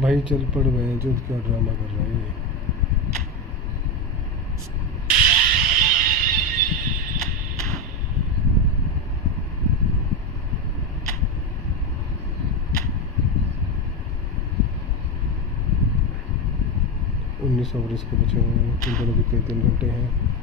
भाई चल पड़ भाई, जो क्या ड्रामा कर रहा है ये। उन्नीस ओवर इसके बचे हुए हैं, तीन दोनों की 3 घंटे हैं।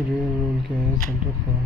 रियल रोल क्या है? सेंटर का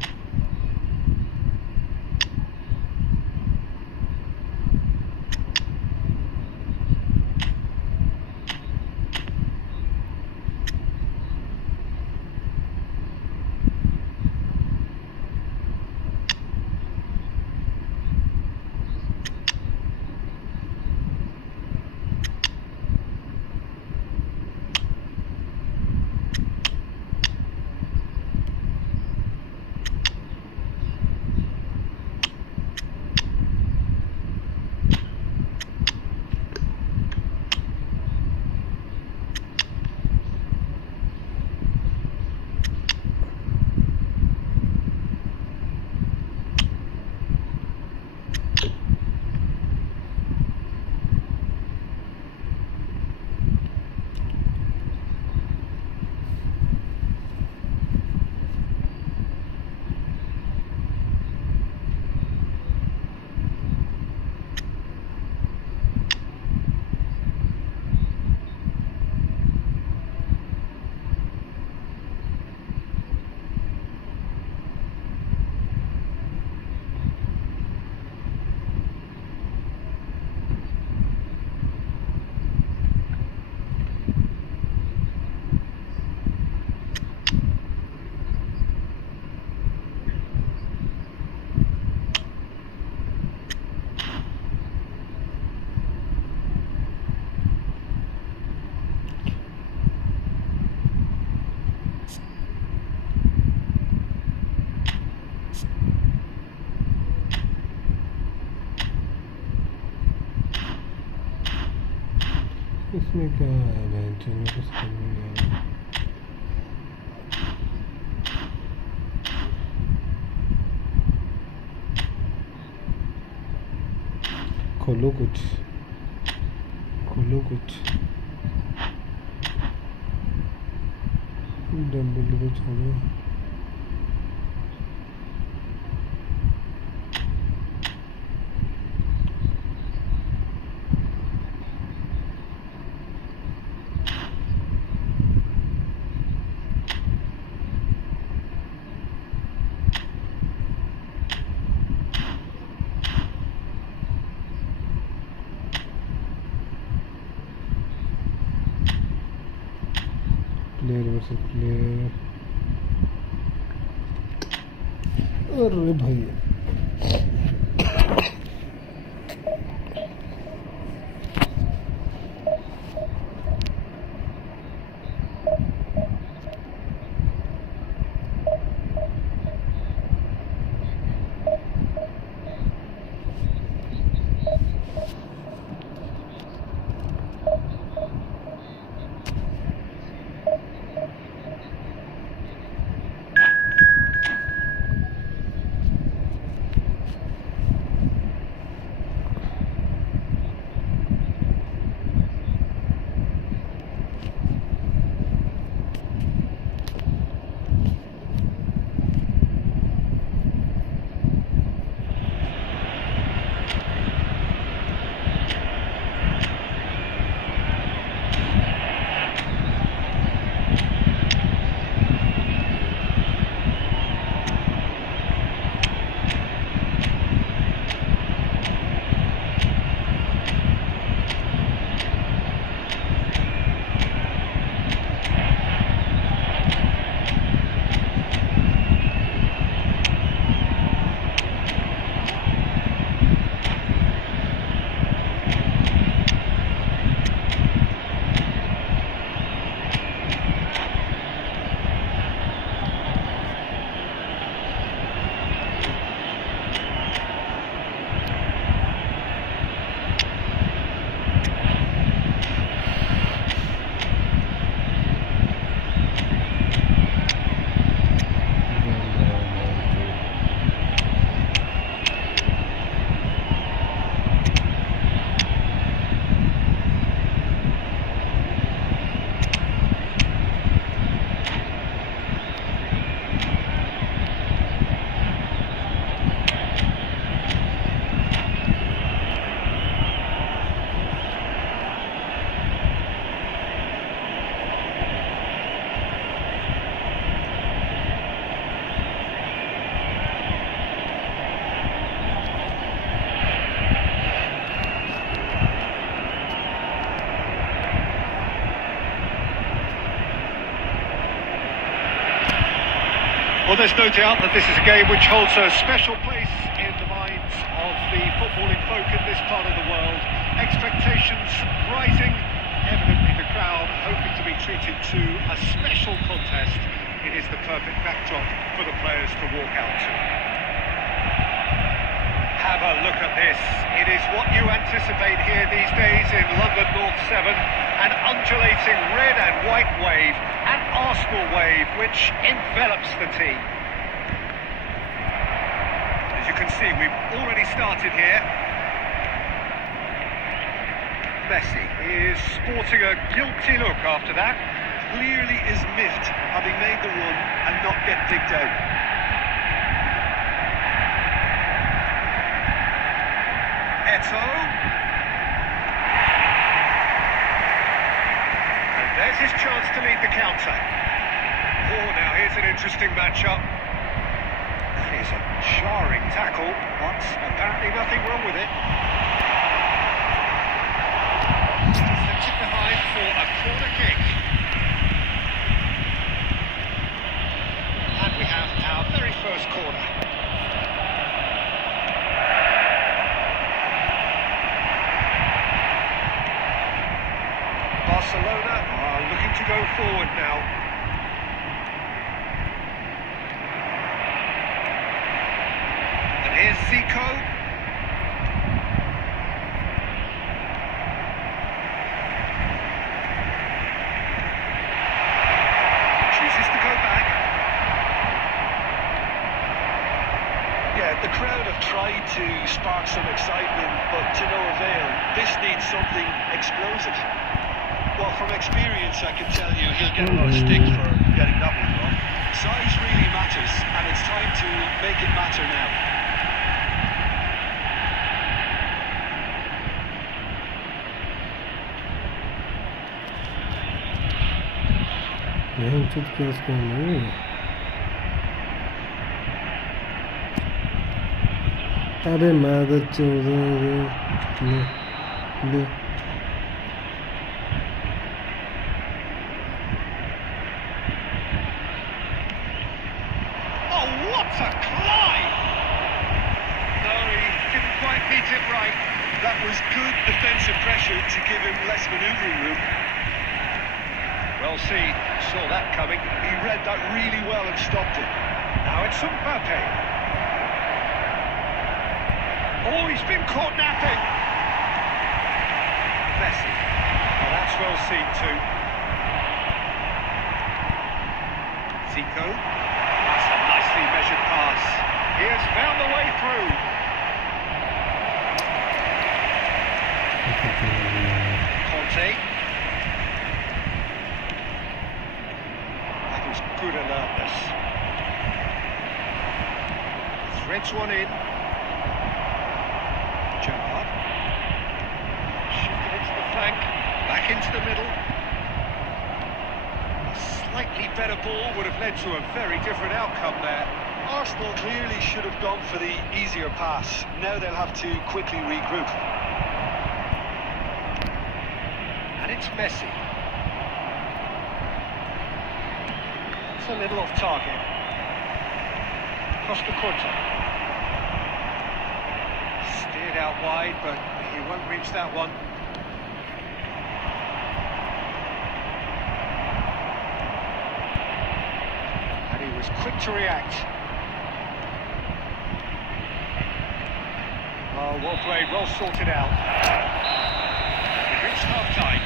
इसमें क्या है बहन? चलो कुछ समझ नहीं आ रहा। खोलो कुछ, खोलो कुछ। डंबल को छोड़ो। Player versus player. अरे भाई Well, there's no doubt that this is a game which holds a special place in the minds of the footballing folk in this part of the world. Expectations rising, evidently the crowd hoping to be treated to a special contest. It is the perfect backdrop for the players to walk out to. Have a look at this. It is what you anticipate here these days in London North 7. An undulating red and white wave, an Arsenal wave which envelops the team. As you can see, we've already started here. Messi is sporting a guilty look after that. Clearly is miffed, having made the run and not get picked out. Eto. And there's his chance to lead the counter. Oh, now here's an interesting matchup. That is a jarring tackle, but apparently nothing wrong with it. Slips it behind for a corner kick. And we have our very first corner. Barcelona are looking to go forward now. And here's Zico. Chooses to go back. Yeah, the crowd have tried to spark some excitement, but to no avail. This needs something explosive. Well, from experience, I can tell you he'll get a lot of stick for getting that one wrong. Size really matters, and it's time to make it matter now. Yani çok kıyas koymuyor mu? अबे मादर Chaudhary Oh, what a climb! No, he didn't quite beat it right. That was good defensive pressure to give him less manoeuvring room. Well seen, saw that coming. He read that really well and stopped it. Now it's Mbappe. Oh, he's been caught napping. Messi. Oh, that's well seen too. Zico. That's a nicely measured pass. He has found the way through. Conte. That was good alertness. Threads one in. Gerrard. Shifted into the flank, back into the middle. A slightly better ball would have led to a very different outcome there. Arsenal clearly should have gone for the easier pass. Now they'll have to quickly regroup. And it's Messi. It's a little off target. Costa Curta. Steered out wide, but he won't reach that one. And he was quick to react. Oh, well played, well sorted out. We've reached half-time.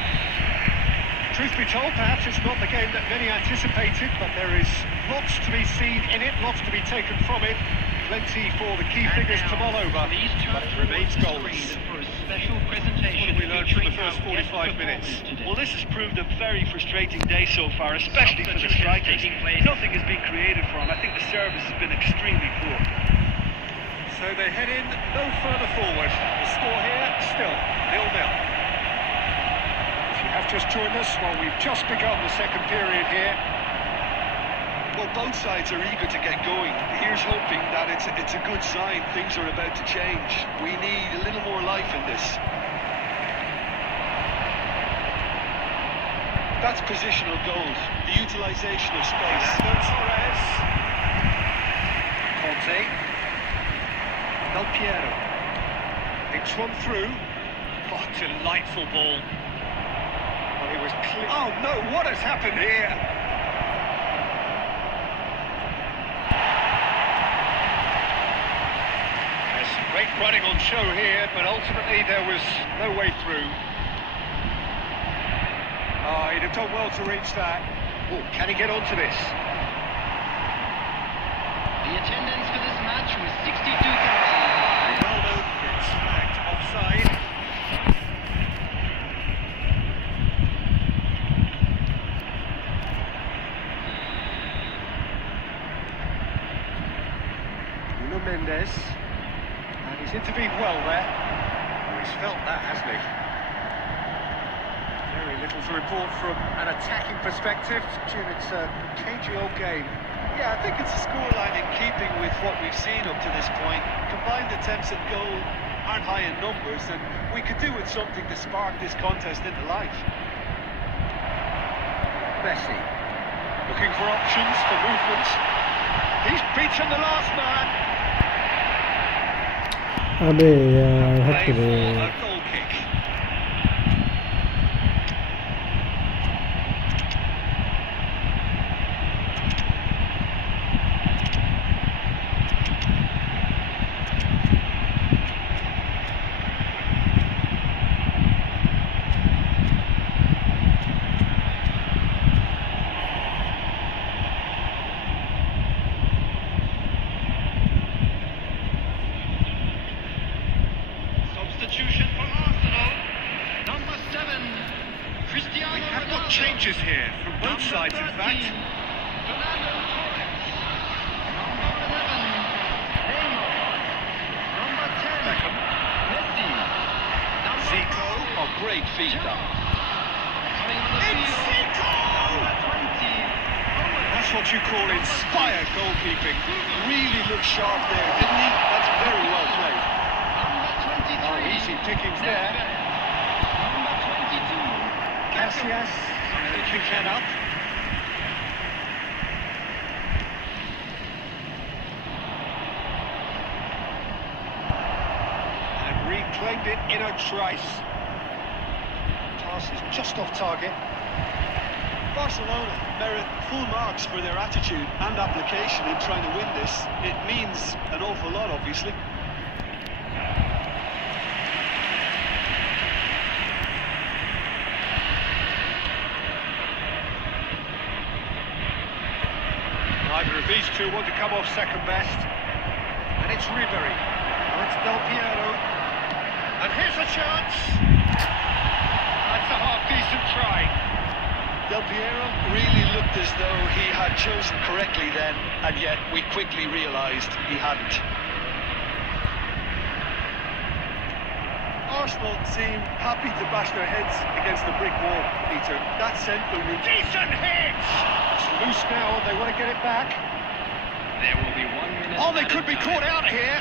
Truth be told, perhaps it's not the game that many anticipated, but there is lots to be seen in it, lots to be taken from it. Plenty for the key figures to mull over, but it remains goals. For a special presentation. What have we learned from the first 45 minutes? Well, this has proved a very frustrating day so far, especially for the strikers. Nothing has been created for them. I think the service has been extremely poor. So they head in no further forward. The score here, still 0-0. If you have just joined us, well, we've just begun the second period here. Well, both sides are eager to get going. Here's hoping that it's a good sign. Things are about to change. We need a little more life in this. That's positional goals. The utilisation of space. Torres. Conte. Del Piero. It's run through. Oh, delightful ball. Well, it was clear. Oh no, what has happened here? There's great running on show here, but ultimately there was no way through. Oh, he'd have done well to reach that. Oh, can he get onto this? The attendance for this match was 62,000. Ronaldo gets flagged offside. Nuno Mendes. And he's intervened well there. Oh, he's felt that, hasn't he? Very little to report from an attacking perspective. Jim, it's a cagey old game. Yeah, I think it's a scoreline in keeping with what we've seen up to this point. Combined attempts at goal aren't high in numbers, and we could do with something to spark this contest into life. Messi. Looking for options for movement. He's beaten the last man. अबे यार हट Play रे for a goal kick. Substitution for Arsenal. Number 7, Cristiano We have got Ronaldo. changes here from both sides, in fact. Fernando Torres. Number 11, Neymar. Number 10, Beckham. Messi. Number Zico. 5, Oh, great feet, though. coming on the It's field. Zico! Number 20, Owen. That's what you call inspired goalkeeping. Really looked sharp there, didn't he? That's very well played. Number 23, Oh, easy pickings there. Number 22, Casillas picking that up. And reclaimed it in a trice. Pass is just off target. Barcelona merit full marks for their attitude and application in trying to win this. It means an awful lot, obviously. Neither of these two want to come off second best. And it's Ribery. Now it's Del Piero. And here's a chance. That's a half-decent try. Del Piero really looked as though he had chosen correctly then, and yet we quickly realised he hadn't. Arsenal seem happy to bash their heads against the brick wall, Peter. That sent the route. Decent hit! It's loose now, they want to get it back. There will be 1 minute. Oh, they could be caught out here.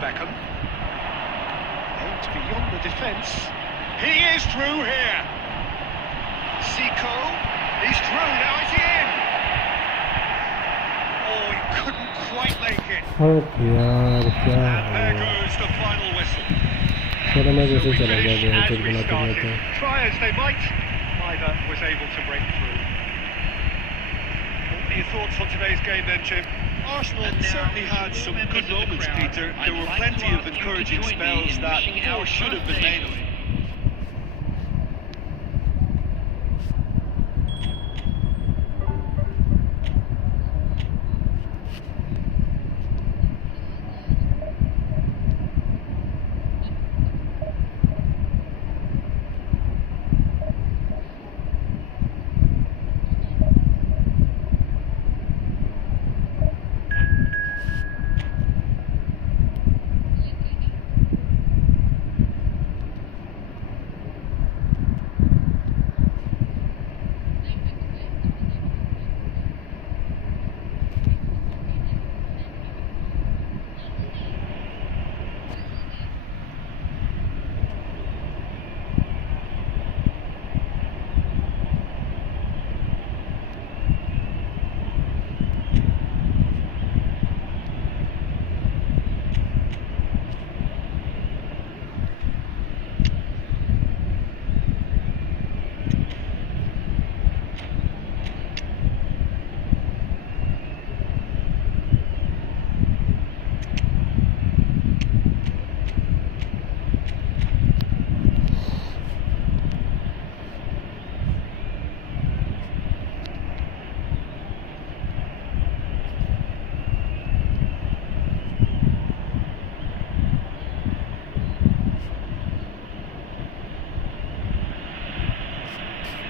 Beckham. Aimed beyond the defence. He is through here. Zico. He's through, now is he in? Oh, he couldn't quite make it. हट यार क्या And there है goes the final whistle. सारा match So ऐसे we चला गया finish as चल we बनाते started. बनाते Try as they might, neither was able to break through. What are your thoughts on today's game then, Jim? Arsenal And now, certainly had some members good of the moments, crowd, Peter. I'd There were like plenty to of ask you to encouraging join me spells in that wishing more our should have been birthday made of.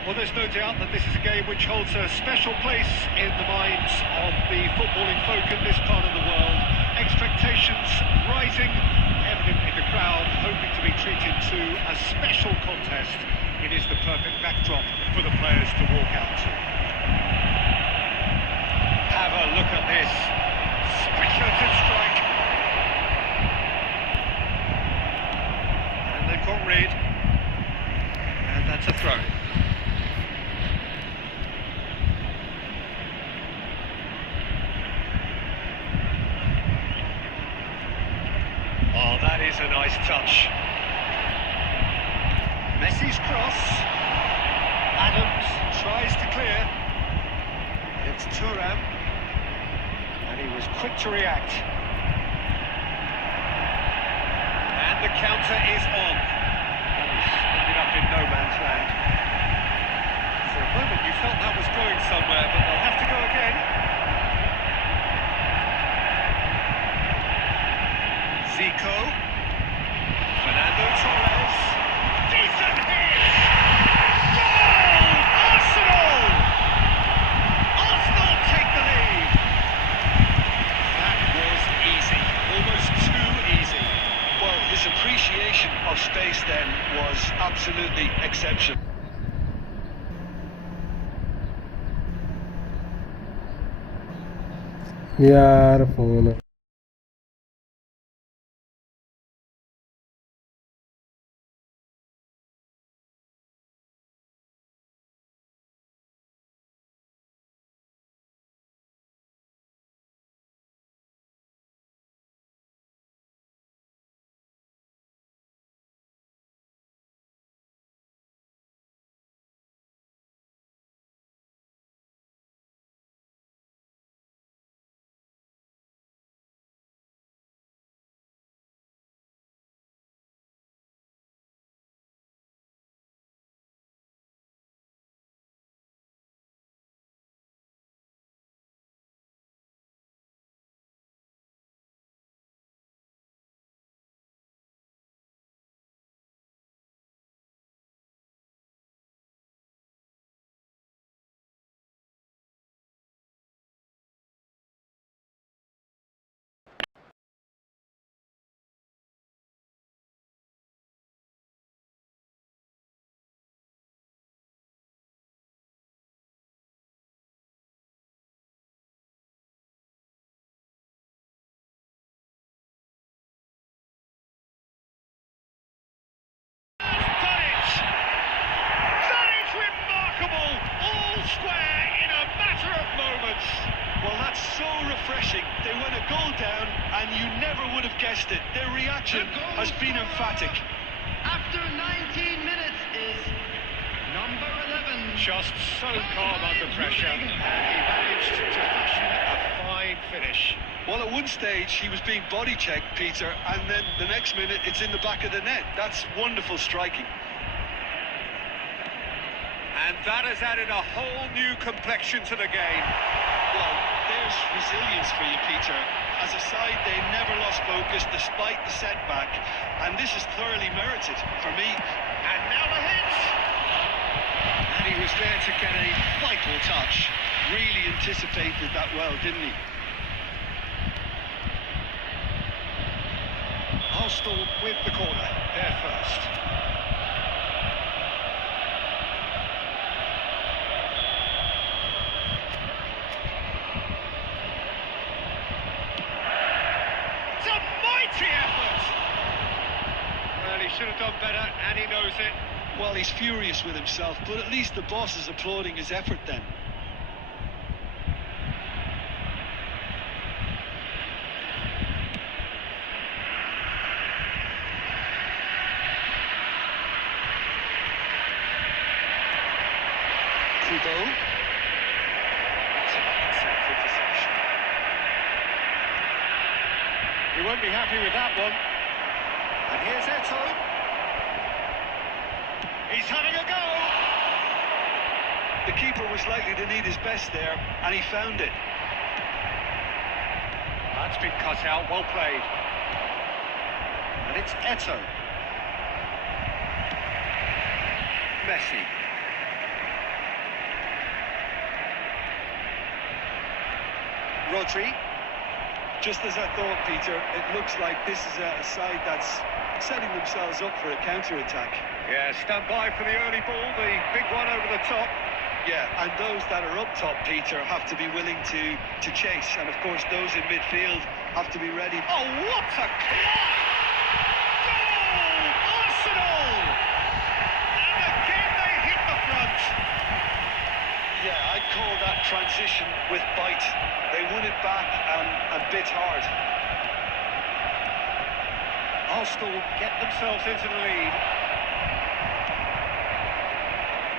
Well, there's no doubt that this is a game which holds a special place in the minds of the footballing folk in this part of the world. Expectations rising, evidently the crowd hoping to be treated to a special contest. It is the perfect backdrop for the players to walk out to. Have a look at this. Speculative strike. And they've got rid. And that's a throw. Oh, that is a nice touch. Messi's cross. Adams tries to clear. It's Turnip. And he was quick to react. And the counter is on. Ended up in no man's land. For a moment you felt that was going somewhere, but they'll have to go again. Zico, Fernando Torres, decent hit! Goal! Arsenal! Arsenal take the lead! That was easy, almost too easy. Well, his appreciation of space then was absolutely exceptional. यार phone Square in a matter of moments. Well, that's so refreshing. They went a goal down and you never would have guessed it. Their reaction has been emphatic. After 19 minutes is number 11. Just so calm under pressure, and he managed to fashion a fine finish. Well, at one stage he was being body checked, Peter, and then the next minute it's in the back of the net. That's wonderful striking. And that has added a whole new complexion to the game. Well, there's resilience for you, Peter. As a side, they never lost focus despite the setback, and this is thoroughly merited for me. And now the hit! And he was there to get a vital touch. Really anticipated that well, didn't he? Arsenal with the corner, there first. Well, he should have done better, and he knows it. Well, he's furious with himself, but at least the boss is applauding his effort then. Kubo. That's an exact interception. You won't be happy with that one. And here's Eto. He's having a go. The keeper was likely to need his best there, and he found it. That's been cut out, well played. And it's Eto. Messi. Rodri. Just as I thought, Peter, it looks like this is a side that's setting themselves up for a counter-attack. Yeah, stand by for the early ball, the big one over the top. Yeah, and those that are up top, Peter, have to be willing to chase. And, of course, those in midfield have to be ready. Oh, what a class! Goal! Arsenal! And again they hit the front. Yeah, I'd call that transition with bite. They won it back and bit hard. Arsenal get themselves into the lead.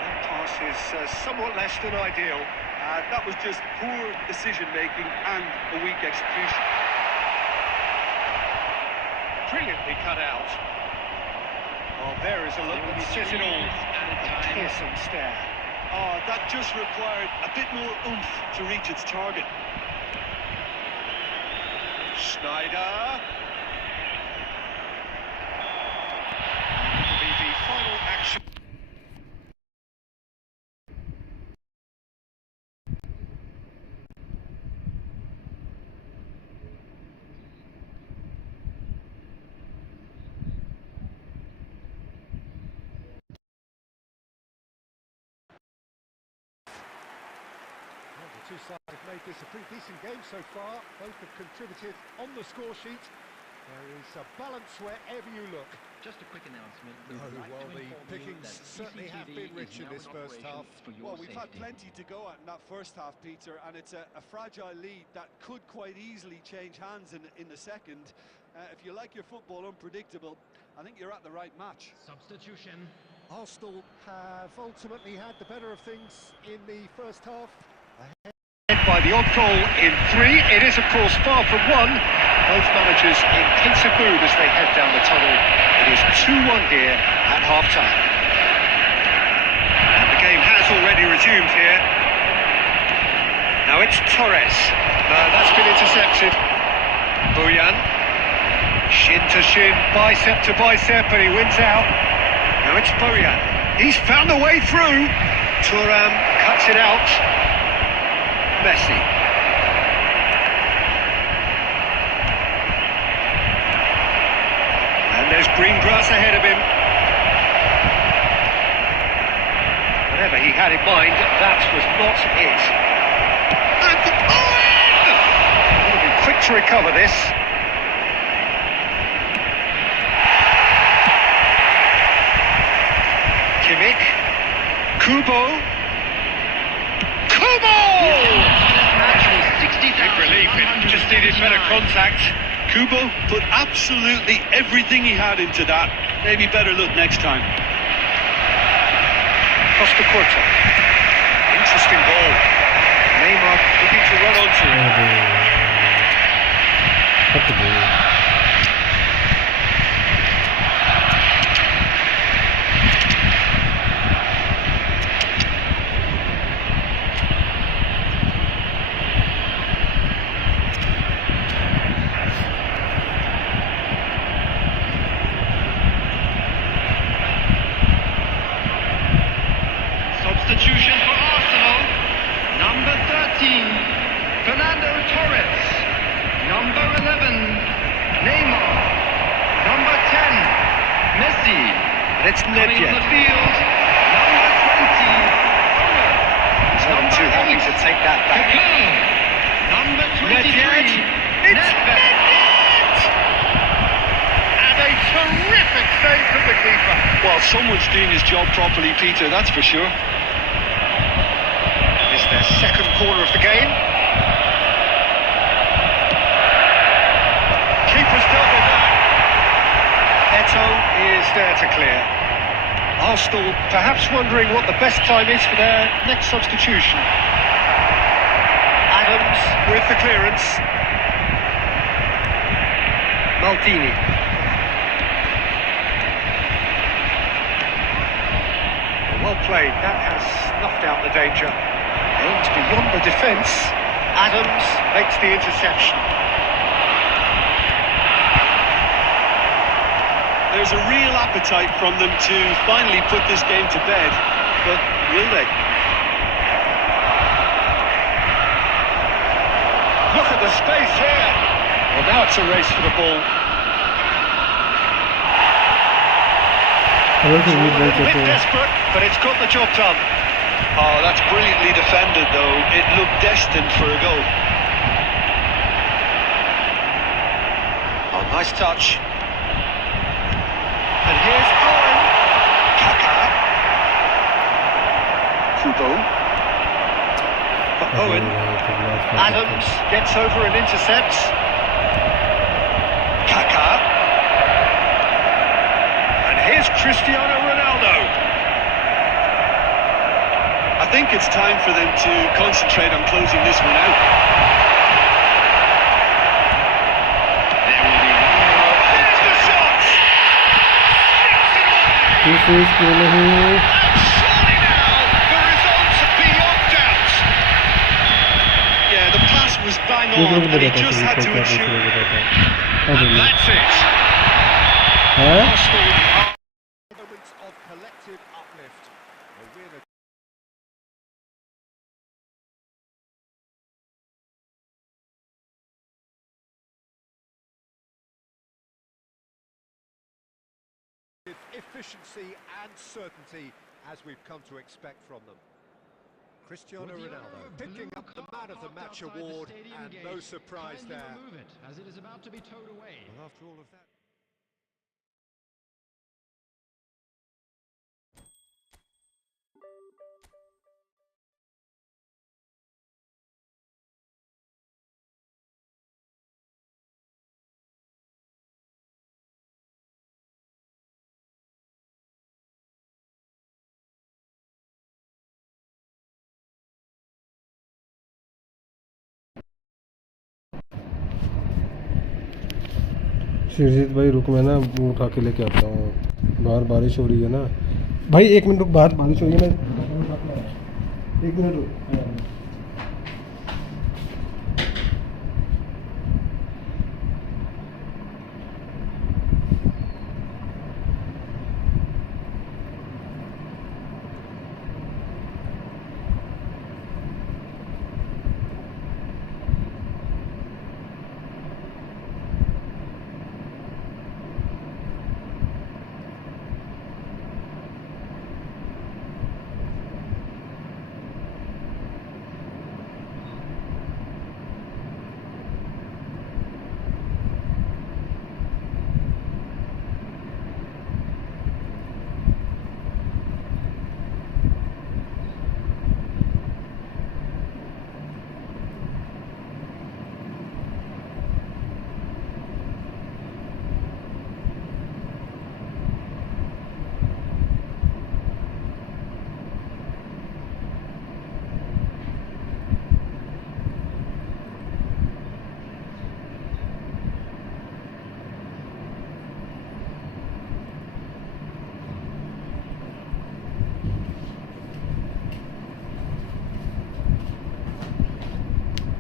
That pass is somewhat less than ideal. That was just poor decision-making and a weak execution. Brilliantly cut out. Oh, there is a look that says it all. A piercing stare. Oh, that just required a bit more oomph to reach its target. Schneider. It'll be the final action. The two sides have made this a pretty decent game so far. Both have contributed on the score sheet. There is a balance wherever you look. Just a quick announcement. Well, the pickings certainly have been rich in this first half. Well, we've had plenty to go at in that first half, Peter, and it's a fragile lead that could quite easily change hands in the second. If you like your football unpredictable, I think you're at the right match. Substitution. Arsenal have ultimately had the better of things in the first half. By the odd goal in 3, it is of course far from 1. Both managers in pensive mood as they head down the tunnel. It is 2-1 here at half-time. And the game has already resumed here. Now it's Torres. That's been intercepted. Bojan. Shin to shin, bicep to bicep, and he wins out. Now it's Bojan. He's found a way through. Thuram cuts it out. Messi. And there's green grass ahead of him. Whatever he had in mind, that was not it. And Owen! He'll be quick to recover this. Kimmich. Kubo. Big relief, it just needed better contact. Kubo put absolutely everything he had into that. Maybe better look next time. Costa Curta. Interesting ball. Neymar looking to run onto it. Substitution for Arsenal. Number 13, Fernando Torres. Number 11, Neymar. Number 10, Messi. And it's Coming Nedved. on the field, number 20, Owen. He's not too happy to take that back. Cocoon. Number 23, Nedved. It's Nedved. Nedved! And a terrific save from the keeper. Well, someone's doing his job properly, Peter, that's for sure. It's their second corner of the game. Keeper's dealt with that. Eto is there to clear. Arsenal perhaps wondering what the best time is for their next substitution. Adams with the clearance. Maldini. Well played, that has snuffed out the danger. Aims beyond the defence. Adams makes the interception. There's a real appetite from them to finally put this game to bed, but will they? Look at the space here. Well, now it's a race for the ball. I don't think A we'd like bit it. desperate, but it's got the job done. Oh, that's brilliantly defended, though. It looked destined for a goal. Oh, nice touch. And here's Owen. Kaka. Kubo. Owen. Adams gets over and intercepts. Kaka. And here's Cristiano Ronaldo. I think it's time for them to concentrate on closing this one out. There will be one more. Here's the shot! This is And surely now, the results are beyond doubt. Yeah, the pass was bang on, and he just had to ensure. And that's it. Huh? Arsenal Moments of collective uplift. A winner. With efficiency and certainty, as we've come to expect from them. Cristiano Ronaldo picking up the Man of the Match award, and no surprise there. Remove it, as it is about to be towed away. Well, after all of that. शिरजीत भाई रुक, मैं ना वो उठा के लेके आता हूँ। बाहर बारिश हो रही है ना भाई, 1 मिनट रुक, बाहर बारिश हो रही है ना, 1 मिनट रुक।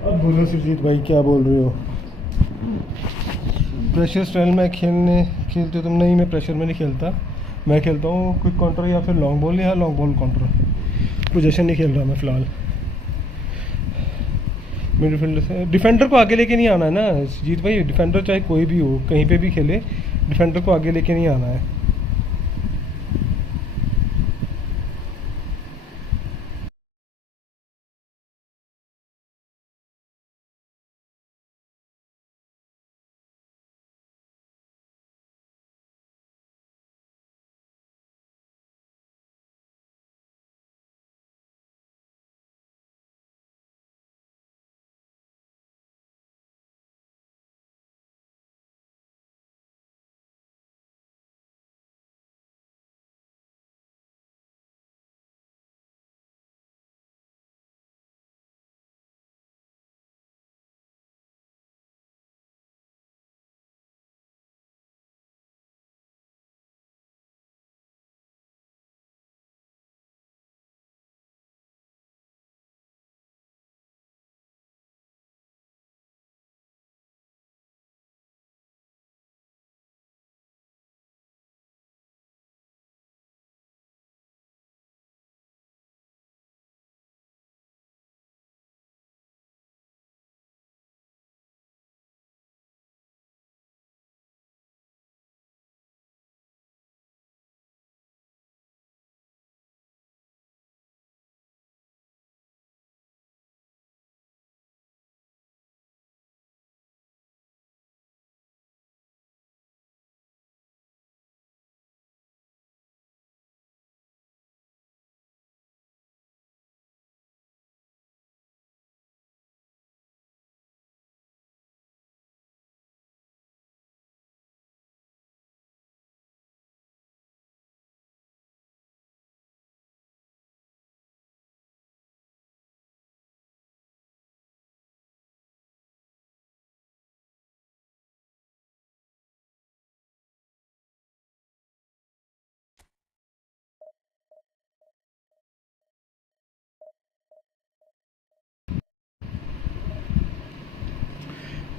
अब बोलो सुरजीत भाई, क्या बोल रहे हो? प्रेशर स्टाइल में खेलते हो तुम? नहीं, मैं प्रेशर में नहीं खेलता। मैं खेलता हूँ क्विक काउंटर या फिर लॉन्ग बॉल या लॉन्ग बॉल काउंटर। पोजीशन नहीं खेल रहा मैं फ़िलहाल। मिडफील्डर से डिफेंडर को आगे लेके नहीं आना है ना सुरजीत भाई। डिफेंडर चाहे कोई भी हो, कहीं पे भी खेले, डिफेंडर को आगे लेके नहीं आना है।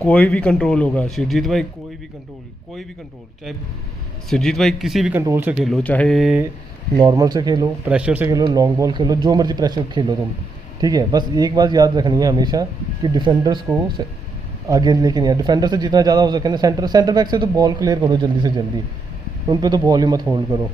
कोई भी कंट्रोल होगा शिरजीत भाई, कोई भी कंट्रोल, चाहे शिरजीत भाई किसी भी कंट्रोल से खेलो, चाहे नॉर्मल से खेलो, प्रेशर से खेलो, लॉन्ग बॉल खेलो, जो मर्जी प्रेशर खेलो तुम, ठीक है। बस एक बात याद रखनी है हमेशा कि डिफेंडर्स को आगे लेके नहीं है, डिफेंडर से जितना ज़्यादा हो सके ना, सेंटर बैक से तो बॉल क्लियर करो जल्दी से जल्दी, उन पे तो बॉल ही मत होल्ड करो।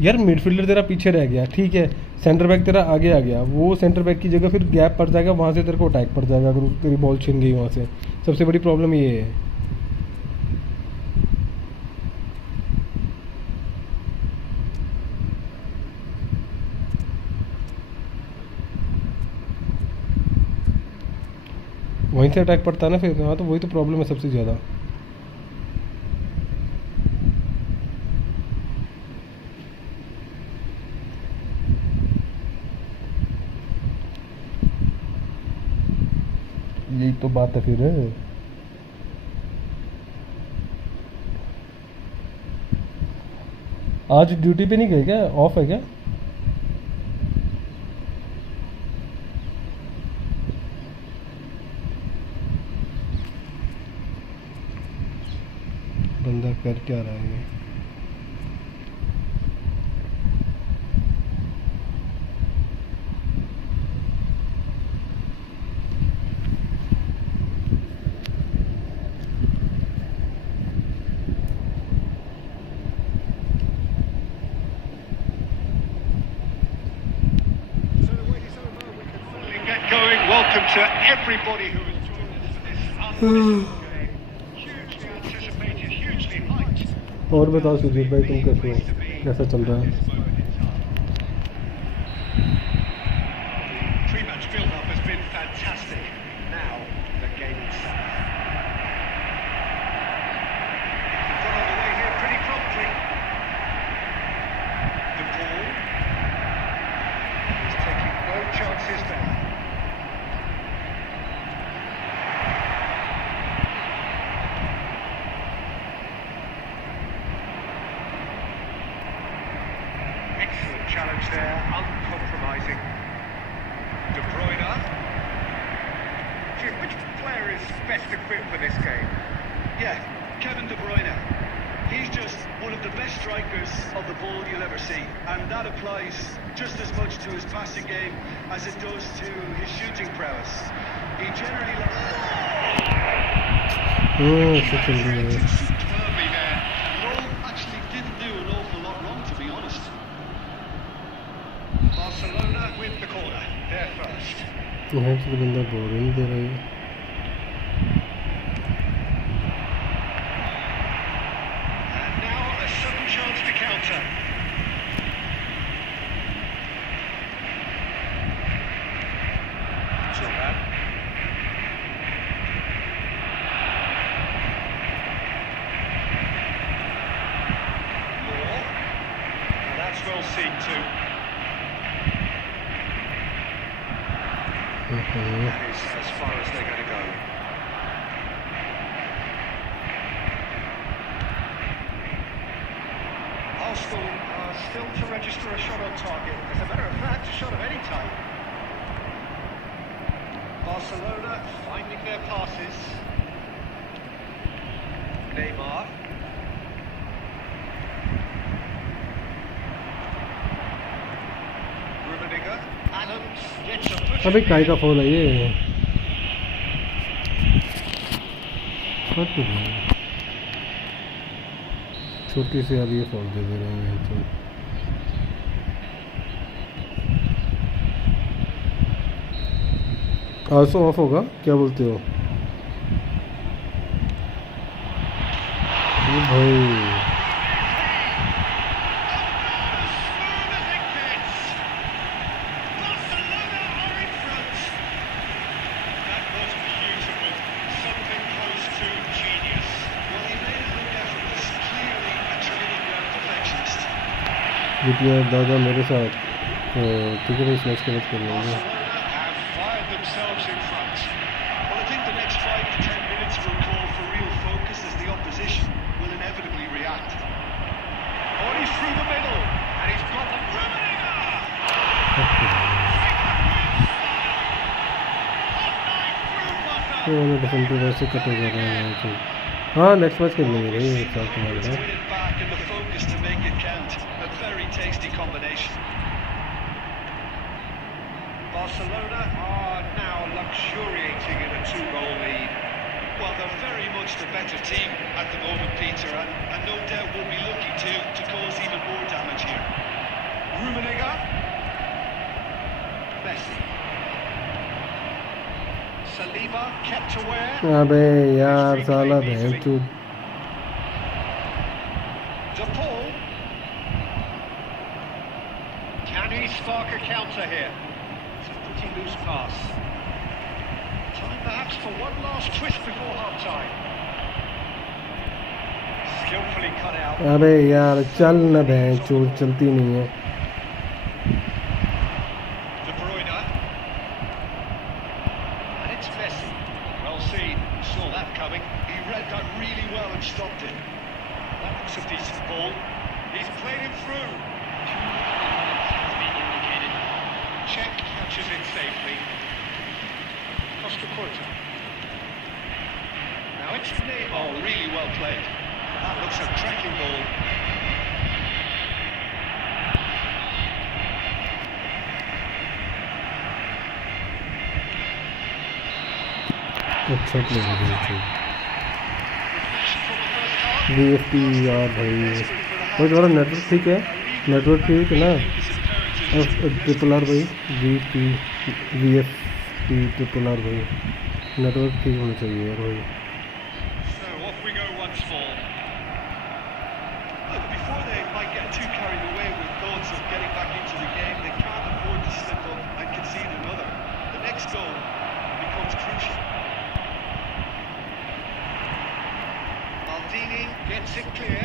यार मिडफील्डर तेरा पीछे रह गया, ठीक है, सेंटर बैक तेरा आगे आ गया, वो सेंटर बैक की जगह फिर गैप पड़ जाएगा, वहाँ से तेरे को अटैक पड़ जाएगा अगर तेरी बॉल छिन गई वहाँ से। सबसे बड़ी प्रॉब्लम ये है। वहीं से अटैक पड़ता है ना फिर। हाँ तो वही तो प्रॉब्लम है सबसे ज़्यादा। यही तो बात है फिर। आज ड्यूटी पे नहीं गए क्या, ऑफ है क्या? बंदा कर क्या रहा है? Welcome to everybody who has joined us for this unbelievable game. Hugely anticipated, hugely hyped. और बताओ सुजीत भाई, तुम कैसे हो, कैसा चल रहा है? The pre-match build-up has been fantastic. Now the game itself. Got on the way here pretty promptly. The ball is taking no chances there. Excellent challenge there, uncompromising. De Bruyne. Jim, which player is best equipped for this game? Yeah, Kevin De Bruyne. He's just one of the best strikers of the ball you'll ever see, and that applies just as much to his passing game as it does to his shooting prowess. He generally superbly there. Lowe actually didn't do an awful lot wrong, to be honest. Barcelona with the corner, they're first. यहाँ से तो बंदा बोल ही नहीं दे रहा है। And now a sudden chance to counter. Turnip. Moore. And that's well seen too. That is as far as they're going to go. Arsenal are still to register a shot on target. As a matter of fact, a shot of any type. Barcelona finding their passes. Neymar. Rudiger. Adams gets a push. अबे काय का fall है ये? छोटी सी अब ये fall दे दे रहे हैं तो। आंसू ऑफ होगा क्या बोलते हो? ये भाई दादा मेरे साथ ठीक है, इस मैच के बाद कर लेंगे। have fired themselves in front. Well, I think the next 5 to 10 minutes will goes through the middle, and he's got them. Defender वैसे कट हो जा रहे हैं मैच। हाँ नेक्स्ट मैच खेल लेंगे भाई एक साथ तुम्हारे साथ। Win it back and the focus to make it count. A very tasty combination. Barcelona are now luxuriating in a 2-goal lead. Well, they're very much the better team at the moment, Peter, and no doubt will be looking to cause even more damage here. Rummenigge. Messi. Saliba kept aware. अबे यार साला भैंचोद। De Paul. Can he spark a counter here? It's a pretty loose pass. Time perhaps for one last twist before half-time. Skillfully cut out. अबे यार चल न भैंचोद, चलती नहीं है। De Bruyne. And it's Messi. Well seen. Saw that coming. He read that really well and stopped it. That looks a decent ball. He's played him through. Check catches it safely. Costa Curta. Now it's Neymar. Oh, really well played. That looks a cracking ball. अच्छा play है भैंचोद। VFP यार भाई भाई तुम्हारा network ठीक है? Network ठीक है ना? RRR भाई VFP RRR भाई नेटवर्क ठीक होना चाहिए यार भाई। So off we go once more. Look, before they might get too carried away with thoughts of getting back into the game, they can't afford to slip up and concede another. The next goal becomes crucial. Maldini gets it clear.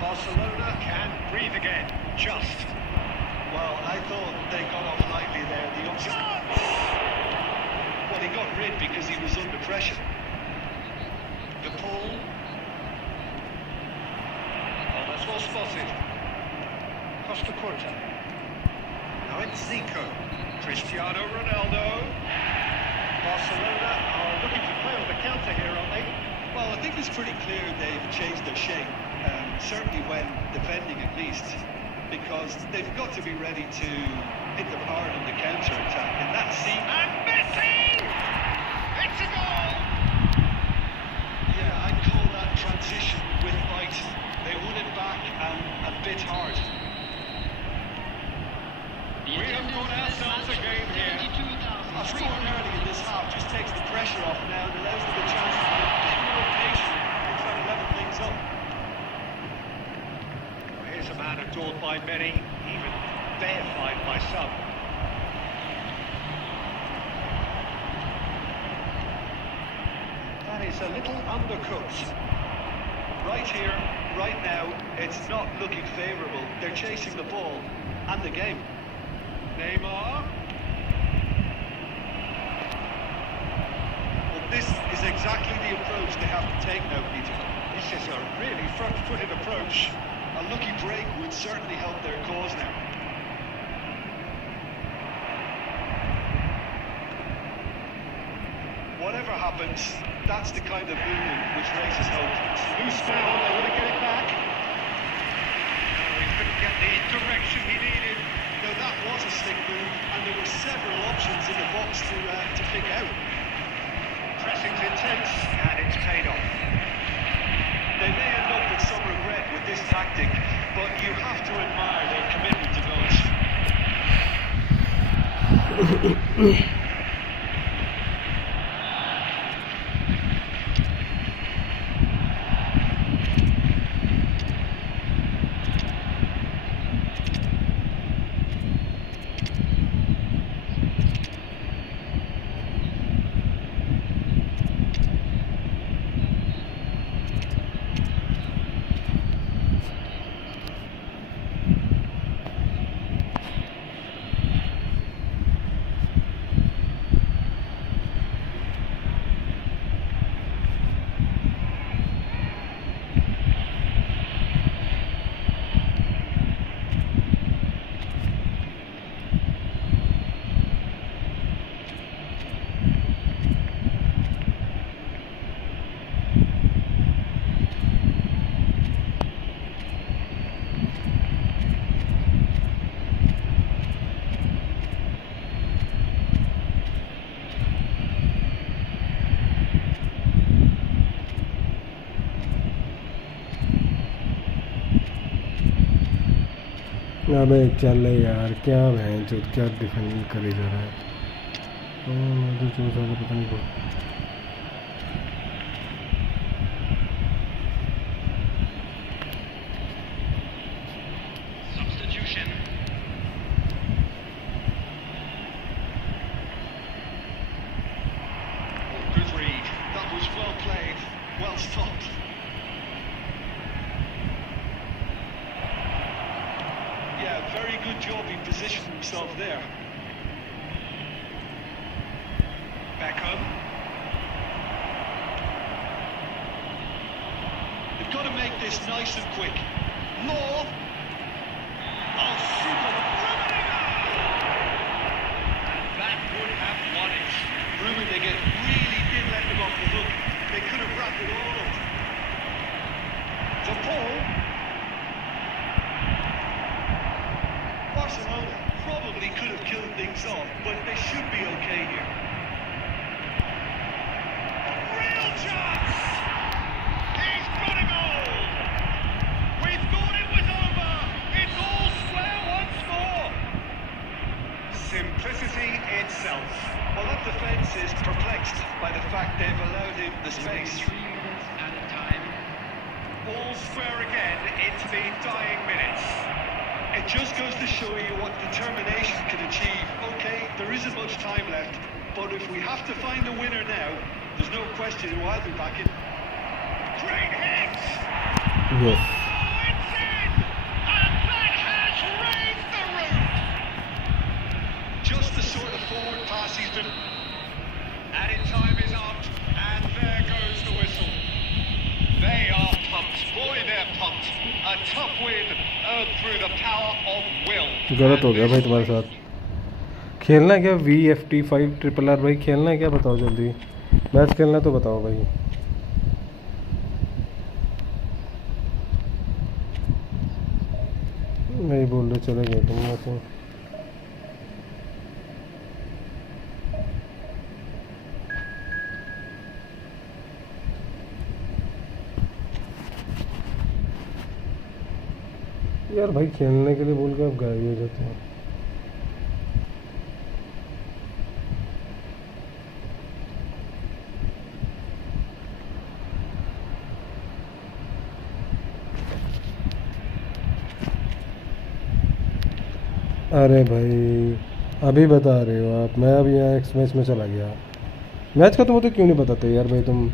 Barcelona can breathe again. Just. Well, I thought they got off lightly there. The well, he got rid because he was under pressure. De Paul. Oh, that's well spotted. Costa Curta. Now it's Zico. Cristiano Ronaldo. Barcelona are looking to play on the counter here, aren't they? Well, I think it's pretty clear they've changed their shape, certainly when defending at least, because they've got to be ready to hit them hard on the counter-attack, and that's And Messi! It's a goal! yeah, I'd call that transition with might. They won it back and a bit hard. We have got ourselves a game here. A scoring early in this half just takes the pressure off now and allows them the chance to be a bit more patient and try to level things up. Here's a man adored by many, even deified by some. That is a little undercooked. Right here, right now, it's not looking favourable. They're chasing the ball and the game. Neymar. Well, this is exactly the approach they have to take now, Peter. This is a really front-footed approach. A lucky break would certainly help their cause now. Whatever happens, that's the kind of movement which raises hope. Loose now, they want to get it back. No, he couldn't get the direction he needed. No, that was a slick move, and there were several options in the box to pick out. Pressing's intense, and it's paid off. They may end up with some regret with this tactic, but you have to admire their commitment to goals. अबे चल यार, क्या बहन चोद, क्या defend करे जा रहा है। तो चोद पता नहीं कौन। Substitution. Good read. That was well played, well stopped. Yeah, very good job he positioned himself there. Beckham. They've got to make this nice and quick. Law. Oh, super. That would have won it. Rummenigge really did let them off the hook. They could have wrapped it all up. To Paul. Barcelona probably could have killed things off, but they should be okay here. Real chance! He's got a goal! We thought it was over! It's all square once more! Simplicity itself. Well, that defence is perplexed by the fact they've allowed him the space. 3 minutes at a time. All square again into the dying minutes. It just goes to show you what determination can achieve. Okay, there isn't much time left, but if we have to find a winner now, there's no question who I'll be backing. Great hit! Yes. Oh, it's in! And that has raised the roof! Just the sort of forward pass he's been... Added time is up, and there goes the whistle. They are pumped. Boy, they're pumped. A tough win earned through the power of will. गलत हो गया भाई तुम्हारे साथ। खेलना है क्या VFT5RRR भाई? खेलना है क्या, बताओ जल्दी। मैच खेलना तो बताओ भाई। नहीं बोल रहे, चले गए तुम यहाँ से। यार भाई खेलने के लिए बोल के अब गायब हो जाते हैं। अरे भाई अभी बता रहे हो आप, मैं अभी यहाँ एक्स मैच में चला गया। मैच का तुम तो क्यों नहीं बताते यार भाई तुम?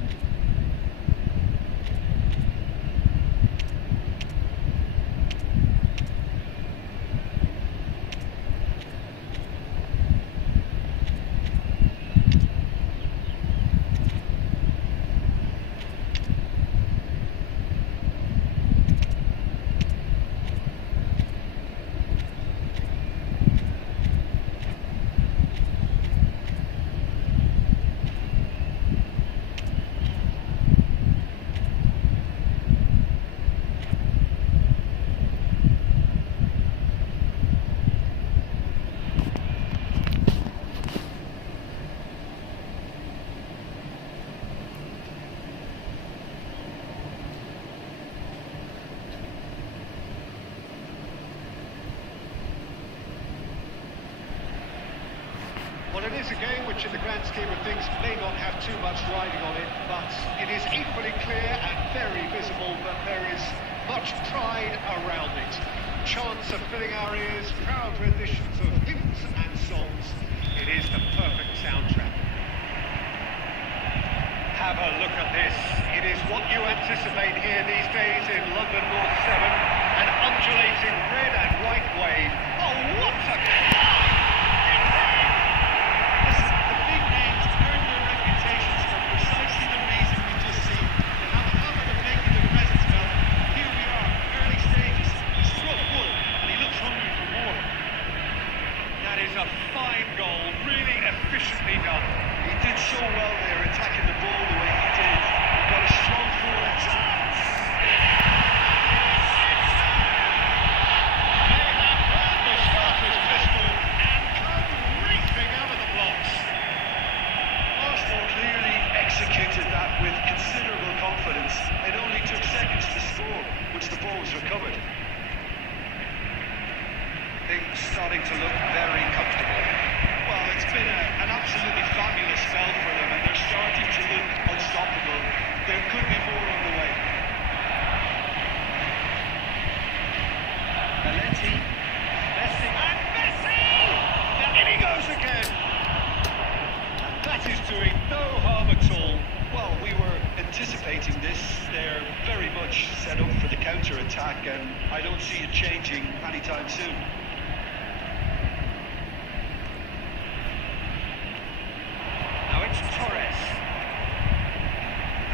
Well, it is a game which in the grand scheme of things may not have too much riding on it, but it is equally clear and very visible that there is much pride around it. Chants are filling our ears, proud renditions of hymns and songs. It is the perfect soundtrack. Have a look at this. It is what you anticipate here these days in London North 7. An undulating red and white wave. Oh, what a... Efficiently done. He did so well there, attacking the ball the way he did. Got a strong forward chance. They have heard the starter's pistol and come racing out of the blocks. Arsenal clearly executed that with considerable confidence. It only took seconds to score, which the ball was recovered. Things starting to look very comfortable. Well, it's been an absolutely fabulous spell for them, and they're starting to look unstoppable. There could be more on the way. Valenti, Messi, and Messi! In he goes again! And that is doing no harm at all. well, we were anticipating this. They're very much set up for the counter-attack, and I don't see it changing anytime soon. Now it's Torres.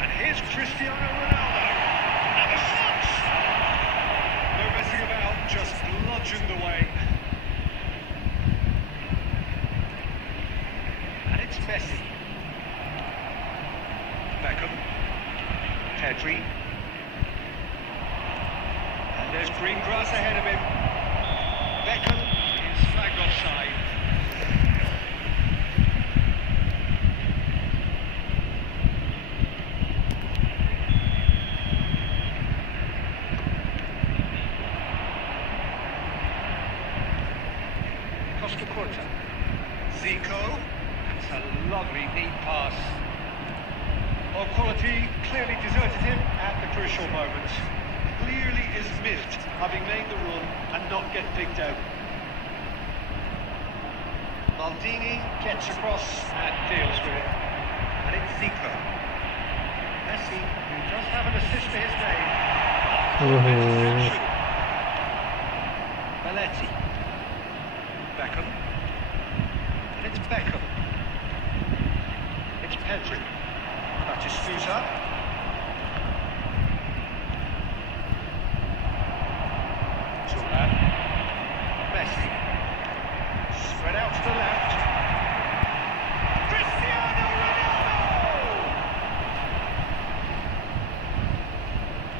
And here's Cristiano Ronaldo. And the shots! No messing about, just bludgeoned away. And it's Messi. Beckham. Pedri. And there's green grass ahead of him. Beckham is flagged offside. Zico, that's a lovely neat pass. Well, quality clearly deserted him at the crucial moment. Clearly is miffed, having made the run and not get picked out. Maldini gets across and deals with it. And it's Zico. Messi, who does have an assist to his name. Valenti. Beckham. And it's Beckham. It's Pedri. Batistuta. Turnip. Messi. Spread out to the left. Cristiano Ronaldo!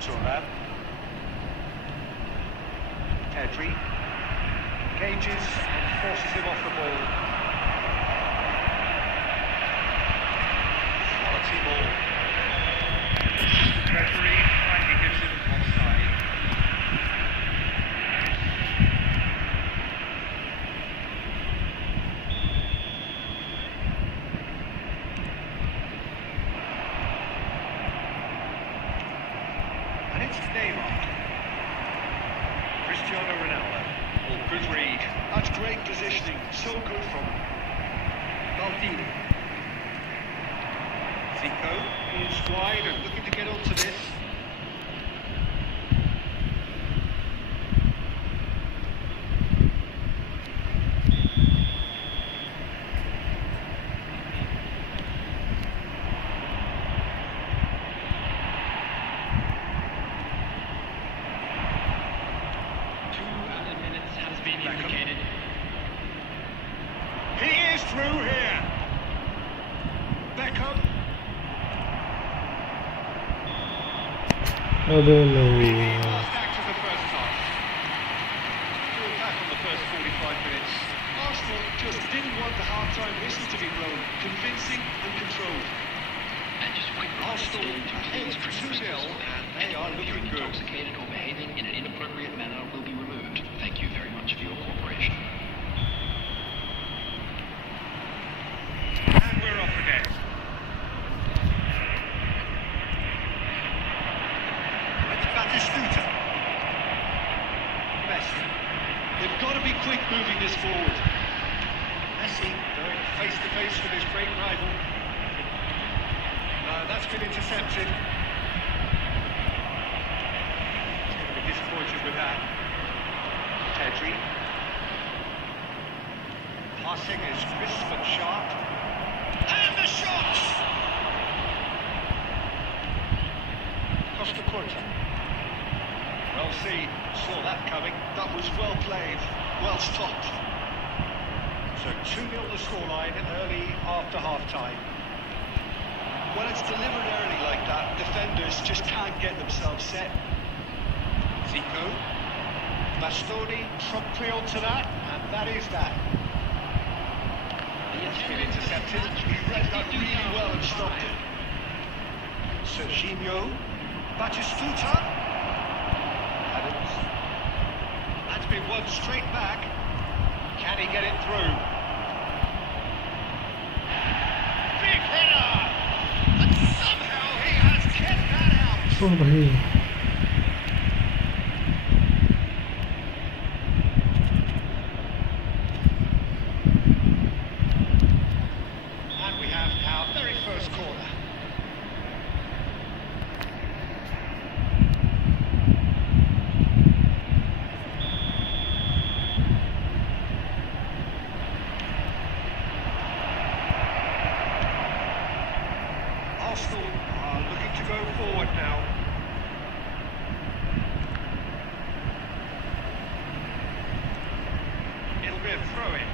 Turnip. Pedri. Engages and forces him off the ball. Quality ball. The referee finally gives him offside. And it's Neymar. Cristiano Ronaldo. Oh, good read. That's great positioning. So good from him. Maldini. Zico is wide and looking to get onto this. He is through here. Beckham. I don't know. Last act of the first half. Good back on the first 45 minutes. Arsenal just didn't want the half-time whistle to be blown. Convincing and controlled. And just a quick Arsenal ahead 2-0 and they are looking good. intoxicated or behaving in an inappropriate manner will be removed. Thank you very much for your cooperation. And we're off again. It's Batistuta. Messi. They've got to be quick moving this forward. Messi going face to face with his great rival. That's been intercepted. He's going to be disappointed with that. Pedri. Passing is crisp and sharp. And the shot! Costa Curta. Well seen, saw that coming. That was well played, well stopped. So 2-0 the scoreline early after half-time. When it's delivered early like that, defenders just can't get themselves set. Zico. Bastoni promptly onto that, and that is that. That's been intercepted. He read that really well and stopped it. Serginho. Batistuta. And that's been won straight back. Can he get it through? Big header! And somehow he has kept that out. ओ भाई And we have our very first corner. Arsenal are looking to go forward now. It'll be a throw-in.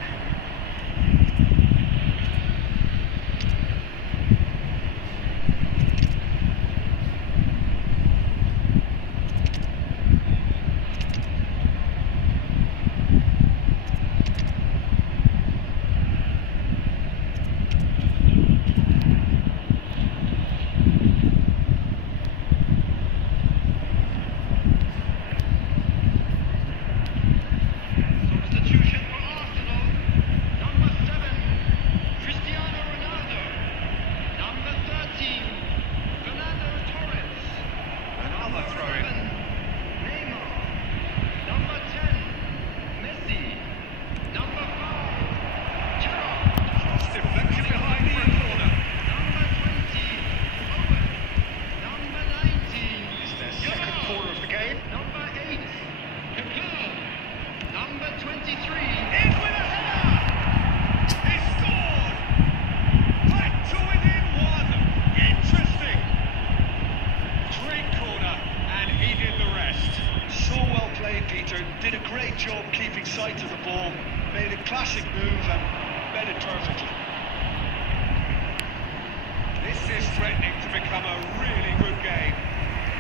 Substitution for Arsenal. Number 7, Cristiano Ronaldo. Number 13, Fernando Torres. Another throw-in. Neymar. Number 10, Messi. Number 5, Gerrard. Deflection behind for a corner. Number 20, Owen. Number 19, It's their second corner of the game. Number 8, Kaká. Number 23, In with a header! He scored! Back to within one! Interesting! Dream corner, and he did the rest. So well played, Peter. Did a great job keeping sight of the ball. Made a classic move and read it perfectly. This is threatening to become a really good game.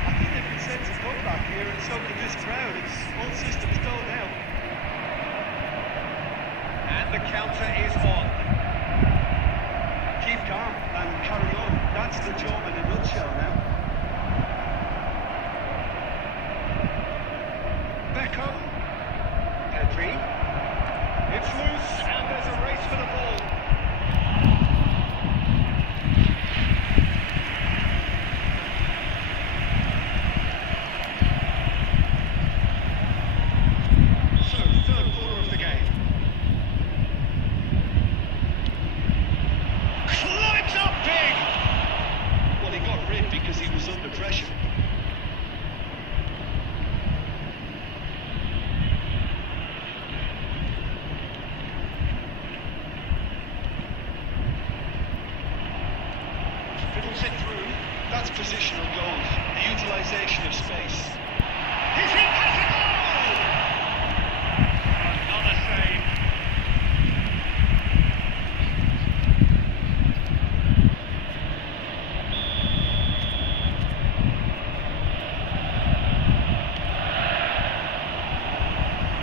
I think they can sense a comeback here, and so can this crowd. It's all systems go now. And the counter is on. Keep calm and carry on. That's the job in a nutshell now. Beckham. Pedri. It's loose, and there's a race for the ball. So, third quarter of the game. Climbs up big! Well, he got rid because he was under pressure. Fiddles it through. That's positional goals. The utilisation of space. He's hit as a goal! Another save.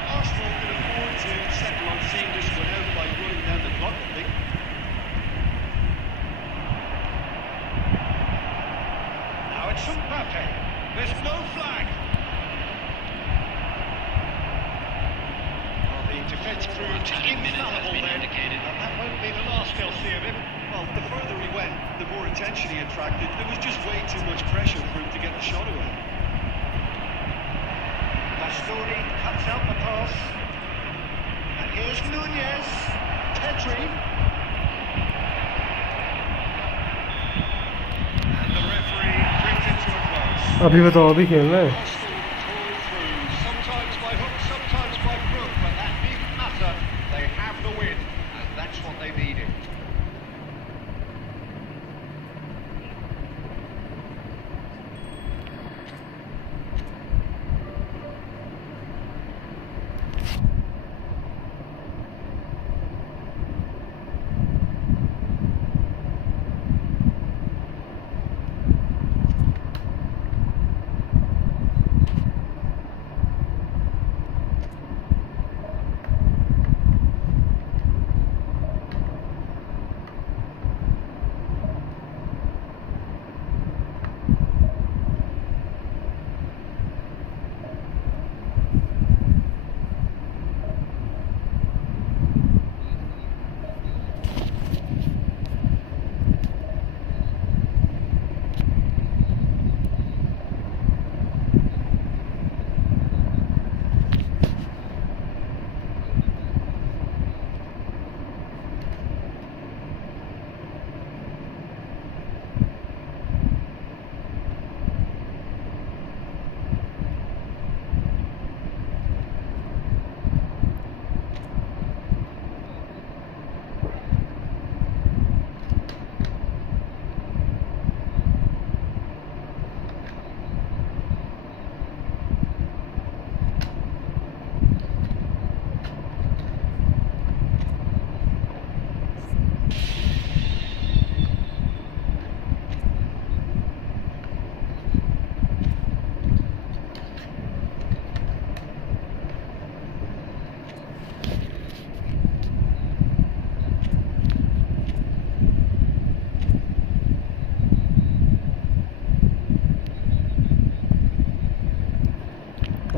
Arsenal can afford to settle on seeing this one out by running down the clock, I think. Now it's Mbappe. There's no flag. Well, the defence proved infallible then. And that won't be the last they'll see of him. Well, the further he went, the more attention he attracted. There was just way too much pressure for him to get the shot away. Bastoni cuts out the pass. And here's Nunez. Pedri. And the referee brings it to a close. अभी बताओ अभी खेलना है Arsenal pull through, sometimes by hook, sometimes by crook, but that needn't matter. They have the win, and that's what they needed.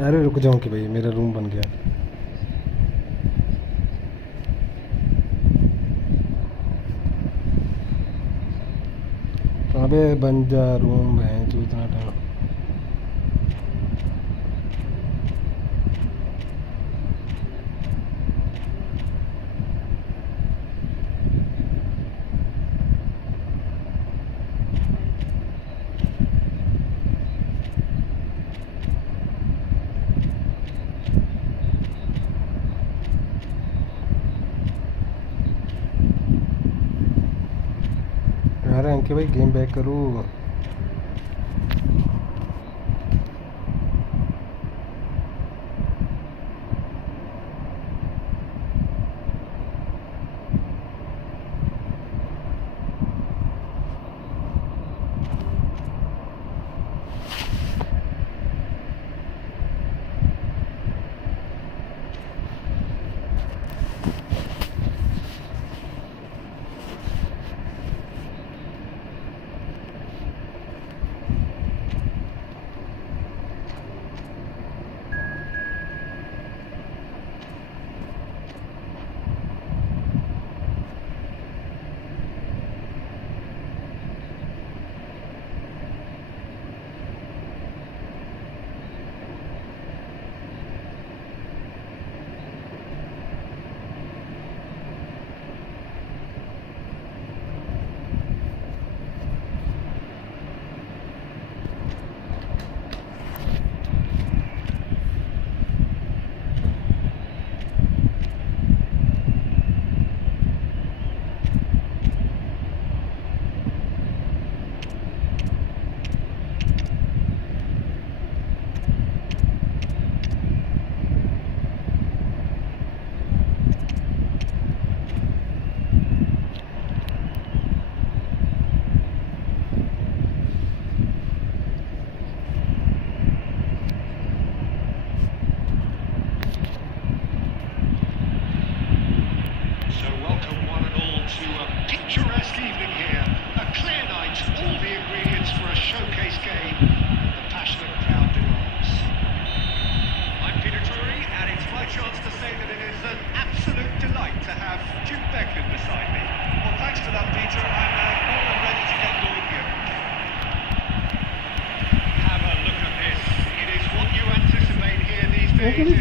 अरे रुक जाऊँ कि भाई मेरा रूम बन गया। अबे बन जा रूम है तू इतना टाइम। अरे अंके भाई गेम बैक करो।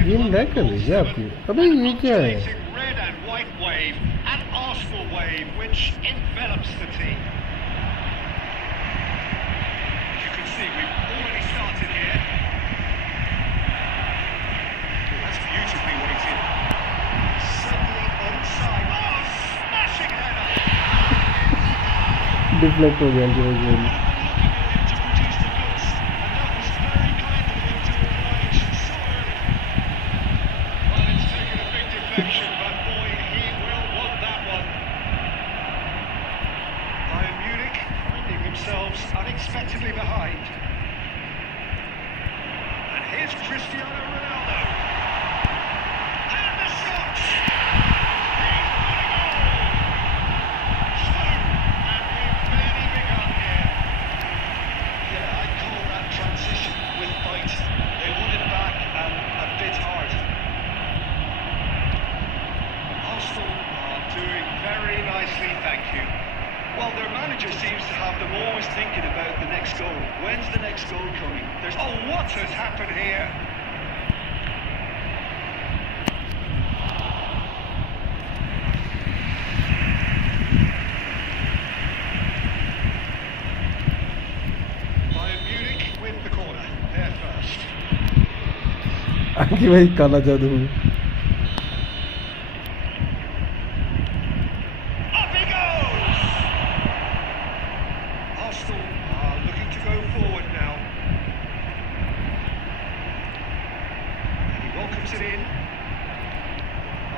गेम लैग कर रही है आपकी। अबे ये क्या है? Red and white wave, an Arsenal wave which envelops the team. As you can see, we've already started here. Oh, that's beautifully weighted. Suddenly onside. Oh, smashing header. Deflect हो गया game. Unexpectedly behind. And here's Cristiano Ronaldo. And the shot! He's got a goal! And we've barely begun here. Yeah, I'd call that transition with bite. They won it back and a bit hard. Arsenal are doing very nicely, thank you. Well, their manager seems to have them always thinking about the next goal. When's the next goal coming? There's what has happened here? Bayern Munich win the corner. They're first. आगे भाई काला जादू। It in.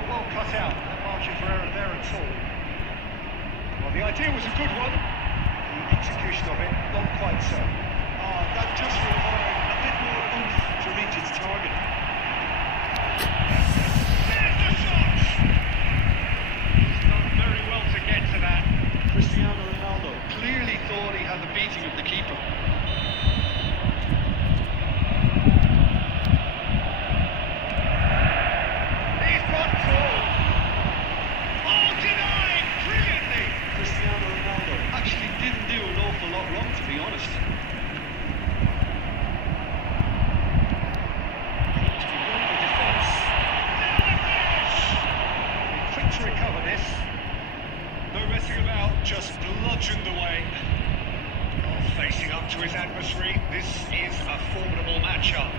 Well cut out, no margin for error there at all. Well, the idea was a good one, the execution of it, not quite so. That just required a bit more oomph to reach its target. There's the shot! He's done very well to get to that. Cristiano Ronaldo clearly thought he had the beating of the keeper. atmosphere. This is a formidable matchup.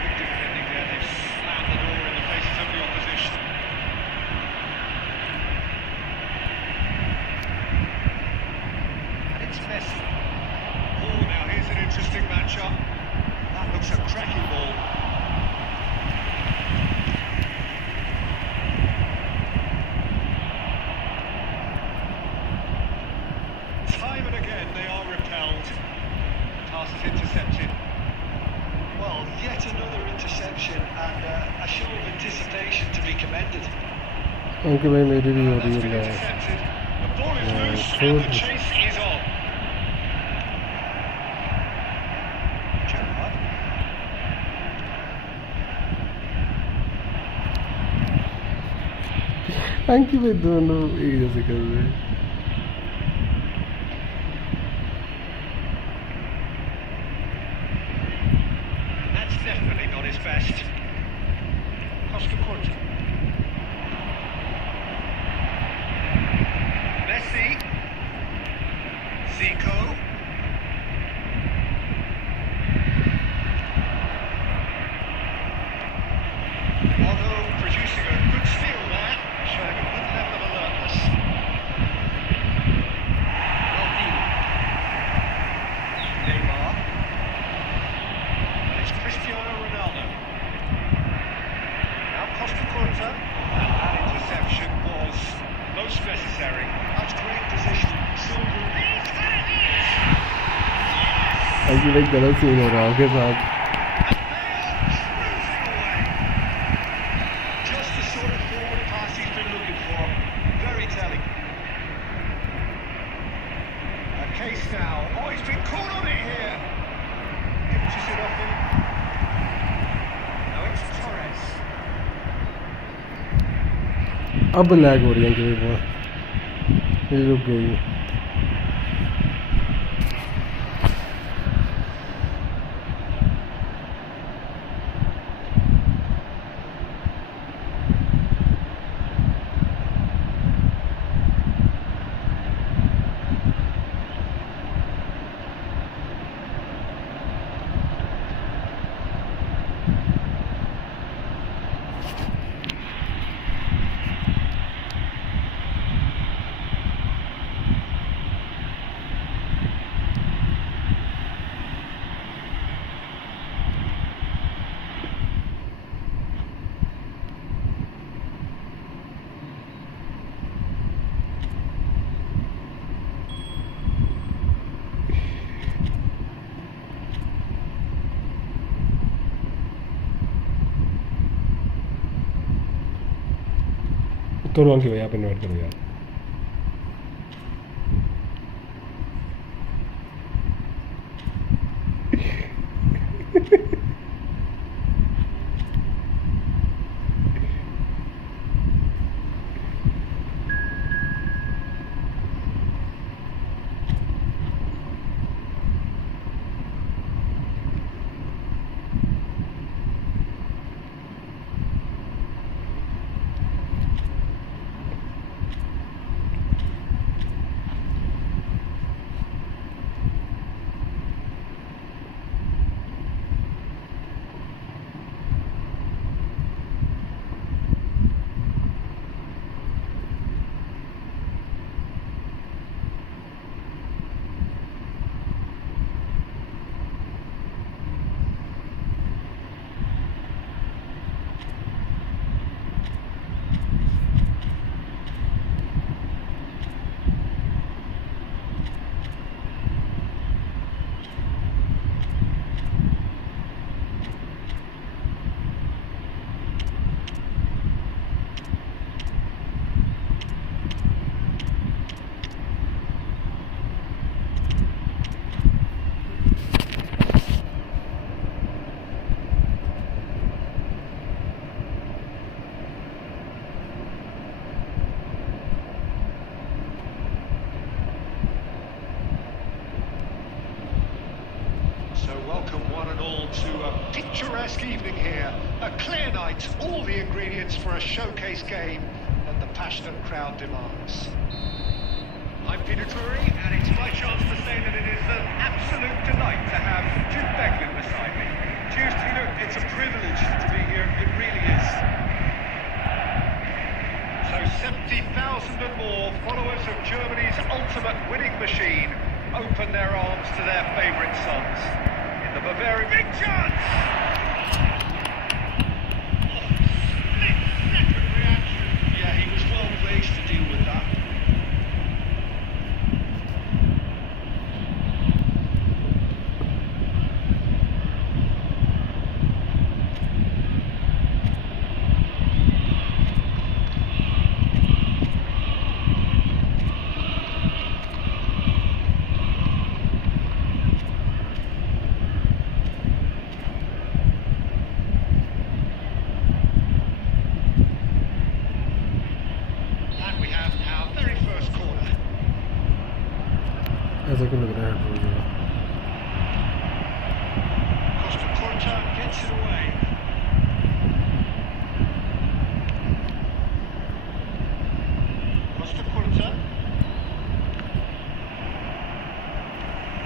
Good defending there. They've slammed the door in the faces of the opposition. And it's Messi. Oh, now here's an interesting matchup. That looks a cracking ball. Time and again they are repelled. Pass is intercepted. Well, yet another interception and a show of anticipation to be commended. क्योंकि भाई मेरी भी हो That's रही been है intercepted. The ball is loose so- and the chase is on. Gerrard. अंकी भाई दोनों एक जैसे कर रहे हैं That's definitely not his best. Costa Curta. Messi. Zico. Although producing a good steal there, showing a good level of alertness. Neymar. And it's Cristiano Ronaldo. Now Costa Curta. And that interception was most necessary. That's great position. So good. अंकी भाई गलत scene हो रहा है आपके साथ Just the sort of forward pass he's been looking for. Very telling. A case now. Oh, he's been caught on it here. Inches it off him. Now it's Torres. अब lag हो रही है अंकी भाई ये रुक गई करो अंकी भाई आप इन्वाइट करो यार So welcome one and all to a picturesque evening here A clear night, all the ingredients for a showcase game that the passionate crowd demands. I'm Peter Drury, and it's my chance to say that it is an absolute delight to have Jude Beglin beside me. Cheers, Peter. It's a privilege to be here, it really is. So 70,000 and more followers of Germany's ultimate winning machine open their arms to their favourite sons. In the Bavarian, big chance! Split-second reaction. Yeah, he was well placed to deal with that. ऐसा क्यों लग रहा है Costa Curta gets it away. Costa Curta.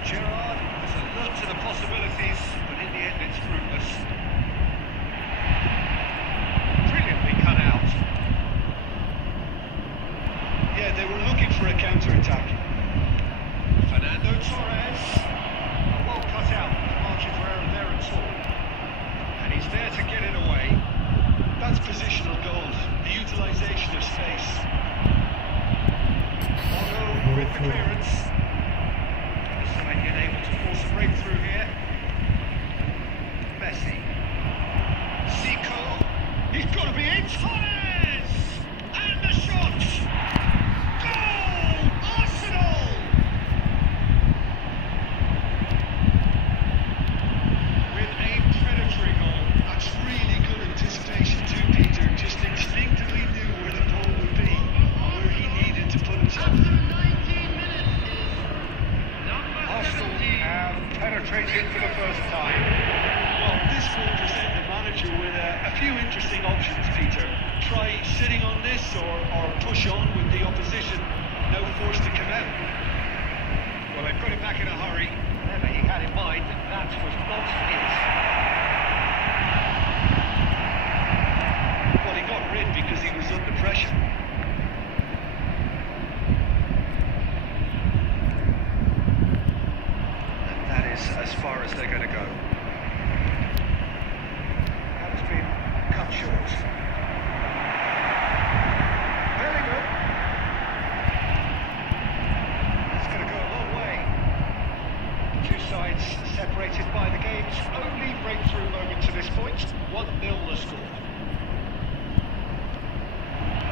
Gerrard has alert to the possibilities, but in the end it's fruitless. Brilliantly cut out. Yeah, they were looking for a counter-attack. Fernando Torres. Well cut out, no margin for error there at all. And he's there to get it away. That's positional goals, the utilisation of space. Otto with the clearance. The side yet able to force a breakthrough here. Messi. Zico. He's got to be in. Torres! And the shot! Goal! Arsenal! With a predatory goal. That's really good anticipation too, Peter. Just instinctively knew where the ball would be, where he needed to put himself. Arsenal have penetrated for the first time. Well, this will present the manager with a few interesting options, Peter. Try sitting on this or push on with the opposition, no force to come out. Well, they put it back in a hurry. Whatever he had in mind, that was not it. Well, he got rid because he was under pressure. And that is as far as they're going to go. That has been cut short. Bellingham. It's going to go a long way. Two sides separated by the game's only breakthrough moment to this point. 1-0 the score.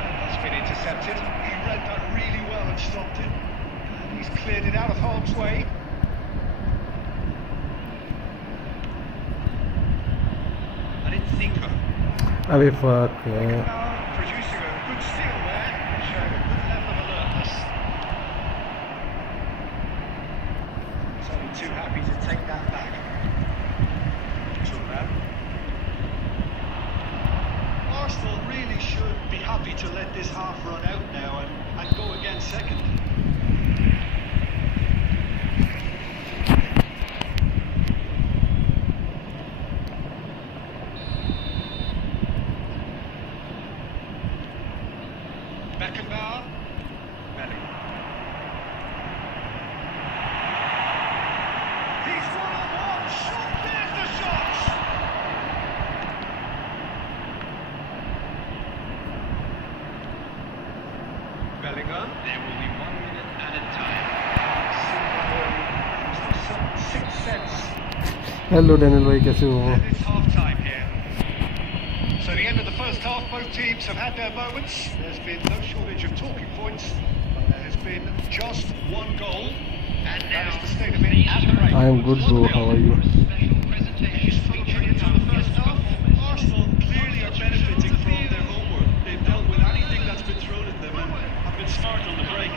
And that's been intercepted. He read that really well and stopped it. And he's cleared it out of harm's way. And it's Zico. अबे fuck Producing a good steal there, showing a good level of alertness. He's only too happy to take that back. Turnip. Arsenal really should be happy to let this half run out now and go again second. Beckenbauer. Bellingham. He's one-on-one. Shot. There's the shot. Bellingham. There will be 1 minute added time. Some sixth sense. Hello Daniel भाई कैसे हो And it's half-time here. So the end of the first half, both teams have had their moments. There's been no shortage of talking points, but there has been just one goal. And that is the state of it at the break. I am good bro, how are you? Special presentation featuring On the first half, Arsenal clearly are benefiting from their homework. They've dealt with anything that's been thrown at them and have been smart on the break.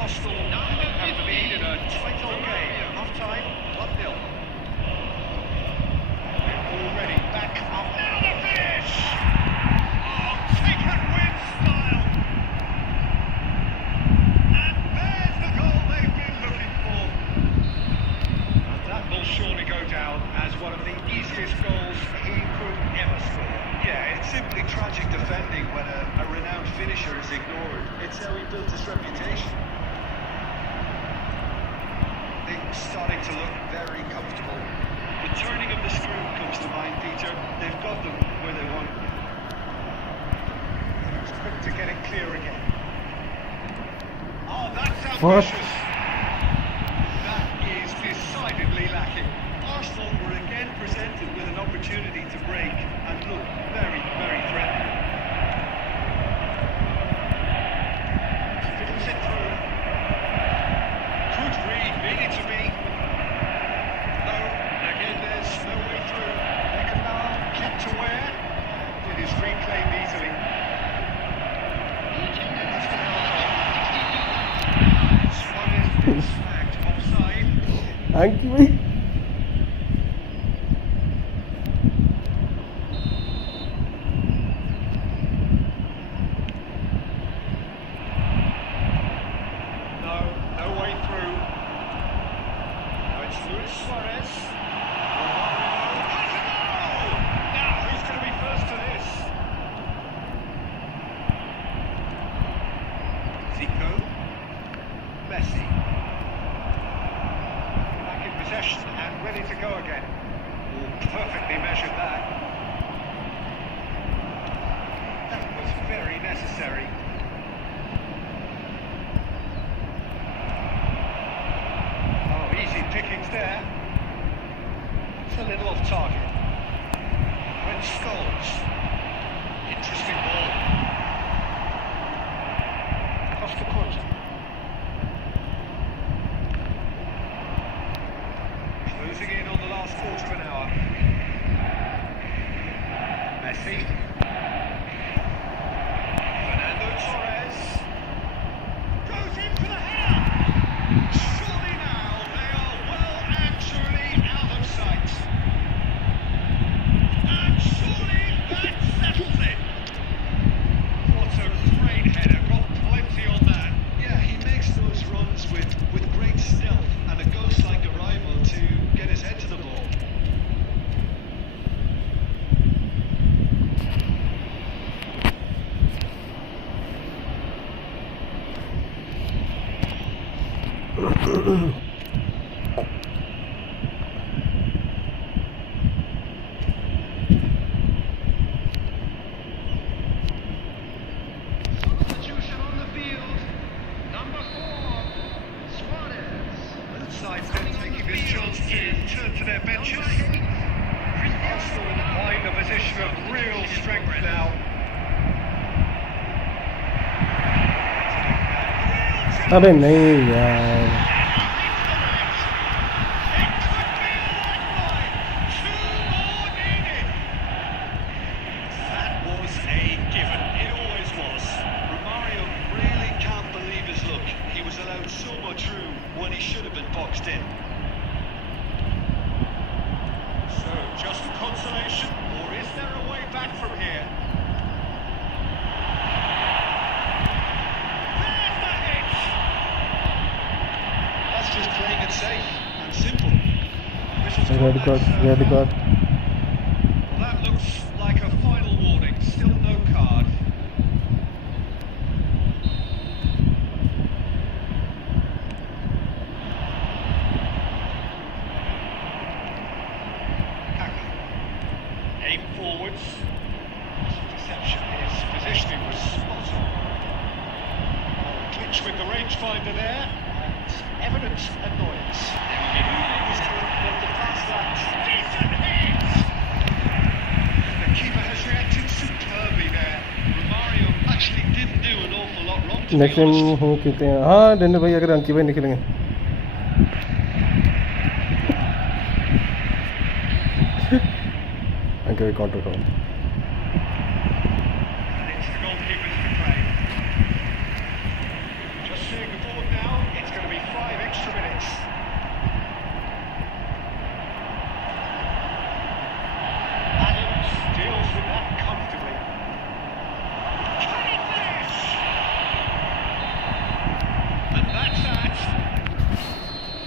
Arsenal have the lead in a tight old game. Half-time, 1-0. Already back That's how he built his reputation. Things starting to look very comfortable. The turning of the screw comes to mind, Peter. They've got them where they want. He was quick to get it clear again. Oh, that's What? ambitious. That is decidedly lacking. Arsenal were again presented with an opportunity to break and look very, very threatening. Fiddles it through. Could read, needed to be. No, again there's no way through. Beckenbauer kept aware. It is reclaimed easily. That's the Suarez been smacked offside. Thank you, भाई. No way through. Now it's Luis Suarez. Now, who's going to be first to this? Zico. Messi. Back in possession and ready to go again. Perfectly measured that. That was very necessary. Easy pickings there. It's a little off target. When Scholes. Interesting ball. Costa Curta. Closing in on the last quarter of an hour. Messi. Fernando Torres. Goes in for the header. Surely now they are well and truly out of sight. And surely that settles it. What a great header, got plenty on that. Yeah, he makes those runs with great stealth and a ghost-like arrival to get his head to the ball. Substitution on the field. Number 4, Suarez. Both sides then taking this chance to turn to their benches. Arsenal in a position of real strength now. अबे नहीं यार. That was a given. It always was. Romario really can't believe his luck. He was allowed so much room when he should have been boxed in. So, just consolation, or is there a way back from here? There's the hit! That's just playing it safe and simple. Whistle's Red gone card, back, red so- card. Well, that looks like a final warning. Still no card. Kaka. Aim forwards. Deception. His positioning was spot on. Clinch with the rangefinder there. And evident annoyance. He was good, but the pass lacked. Decent hit! The keeper has reacted superbly there. Romario actually didn't do an awful lot wrong, to next be time honest. हो कहते हैं. हाँ dander भाई अगर अंकी भाई निकलेंगे. अंकी भाई काउंटर करो. And it's the goalkeepers to play. Just seeing the board now, it's going to be 5 extra minutes. Adams deals with that comfortably. Can he finish? And that's that.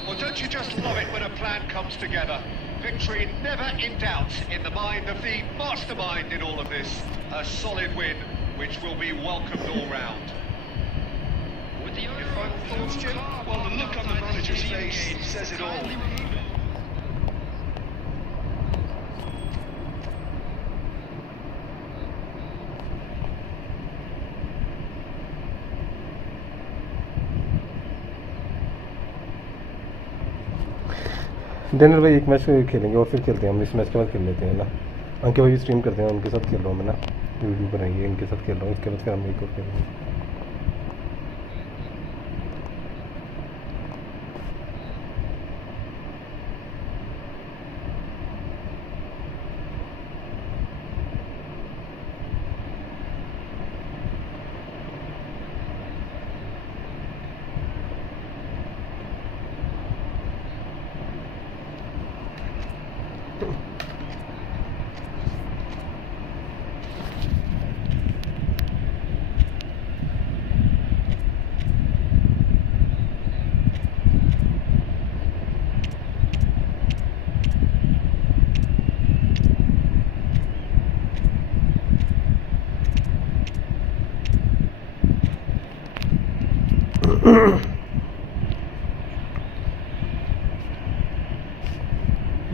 Well, don't you just love it when a plan comes together? Victory never in doubt in the mind of the mastermind in all of this. A solid win, which will be welcomed all round. thoughts, Jim? Well, the look on the manager's face says it all. Daniel भाई एक match खेलेंगे और फिर खेलते हैं हम, इस match के बाद खेल लेते हैं ना। अंके भाई स्ट्रीम करते हैं, उनके साथ खेल रहा हूँ मैं ना, वीडियो बनाएंगे इनके साथ खेल रहा हूँ, इसके बाद फिर हम एक और खेलेंगे।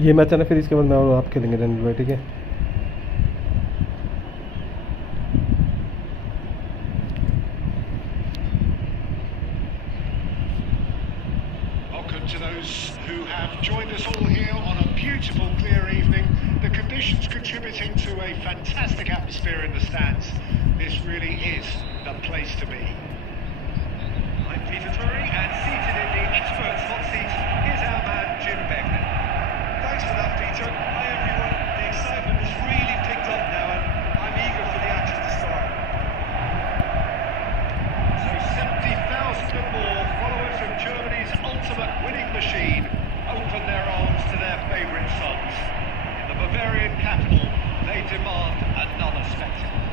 ये मैच है ना, फिर इसके बाद मैं और आप खेलेंगे डेनियल भाई, ठीक है। Welcome to those who have joined us all here on a beautiful, clear evening. The conditions contributing to a fantastic atmosphere in the stands. This really is the place to be. I'm Peter Drury, and seated in the experts' hot seat is our man Jim Beckman. Thanks for that, Peter. Hi, everyone. The excitement has really picked up now, and I'm eager for the action to start. So 70,000 and more followers of Germany's ultimate winning machine open their arms to their favourite sons. In the Bavarian capital, they demand another spectacle.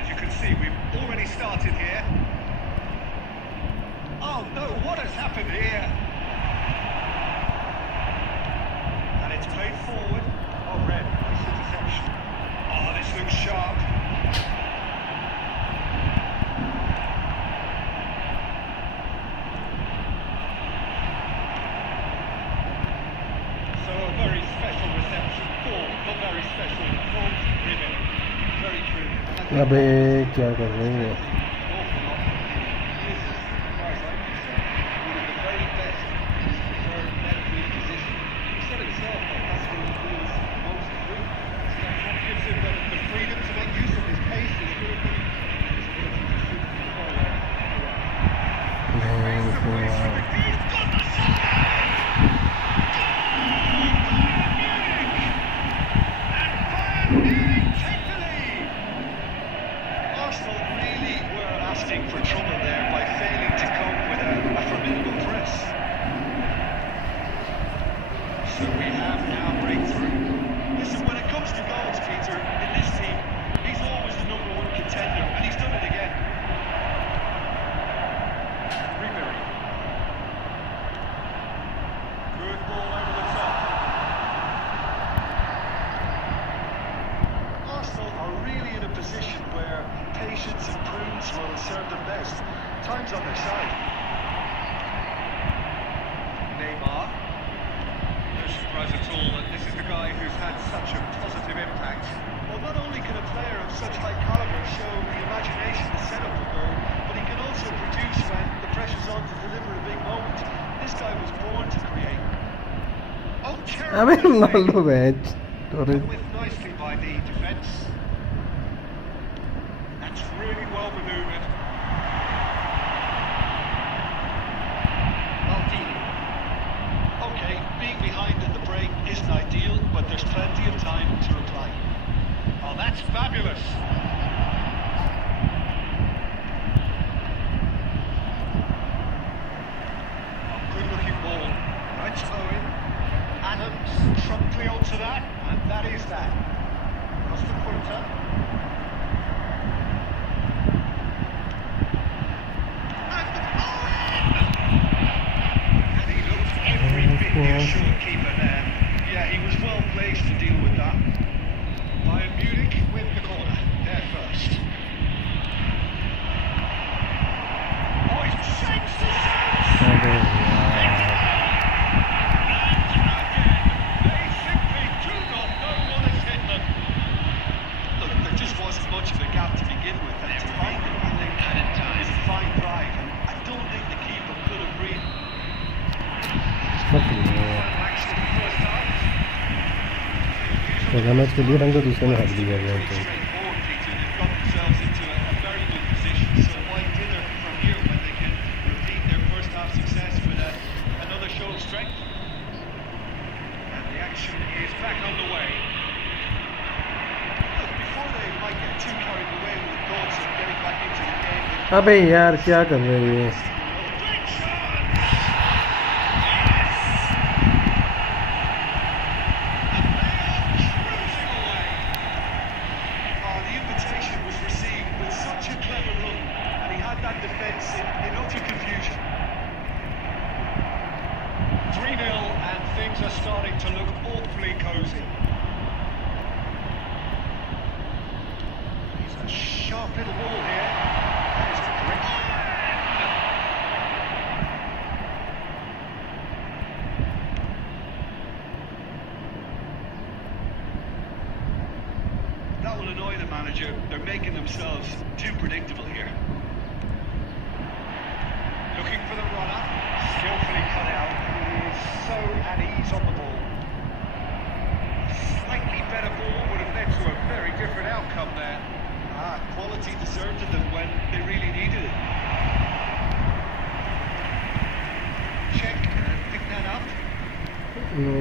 As you can see, we've already started here. Oh no, what has happened here? And it's played forward. Oh, red, nice interception. Oh, this looks sharp. So a very special reception for the very special Paul Ribbon. Very true. अबे क्या कर रहे हैं? Arsenal really were asking for trouble there by failing to cope with a formidable press. So we have now breakthrough. Listen, when it comes to goals, Peter, in this team, he's always the #1 contender, and he's done it again. Ribery. Good ball over the top. Arsenal are really in a position where patience and prudence will serve them best. Time's on their side. Neymar. No surprise at all that this is the guy who's had such a positive impact. Well, not only can a player of such high caliber show the imagination to set up a goal, but he can also produce when the pressure's on to deliver a big moment. This guy was born to create. Oh, अबे terrible Ronaldo mistake. Match Dealt with nicely by the defence. That's really well manoeuvred. Maldini. Okay, being behind at the break isn't ideal, but there's plenty of time to reply. Oh, that's fabulous. Oh, good looking ball. Right, Owen. Adams promptly onto that, and that is that. Costa Quinta. And Owen! And he looked every bit the assured keeper there. Yeah, he was well placed to deal with that. Bayern Munich with the corner, there first. पहला match खेल लिया ढंग से, दूसरे में हार भी गया यार। तो Straightforward, Peter. They've got themselves into a very good position. So why dither from here when they can repeat their first half success with another show of strength? And the action is back underway. Look, before they might get too carried away with the thoughts of getting back into the game, अबे यार क्या कर रहे हैं ये? Great shot! the invitation was received with such a clever run, and he had that defence in utter confusion. 3-0 and things are starting to look awfully cosy. He's a sharp little ball here. That is correct. That will annoy the manager. They're making themselves too predictable here. Looking for the runner, skillfully cut out. He is so at ease on the ball. A slightly better ball would have led to a very different outcome there. Quality deserted them when they really needed it. Check and pick that up. No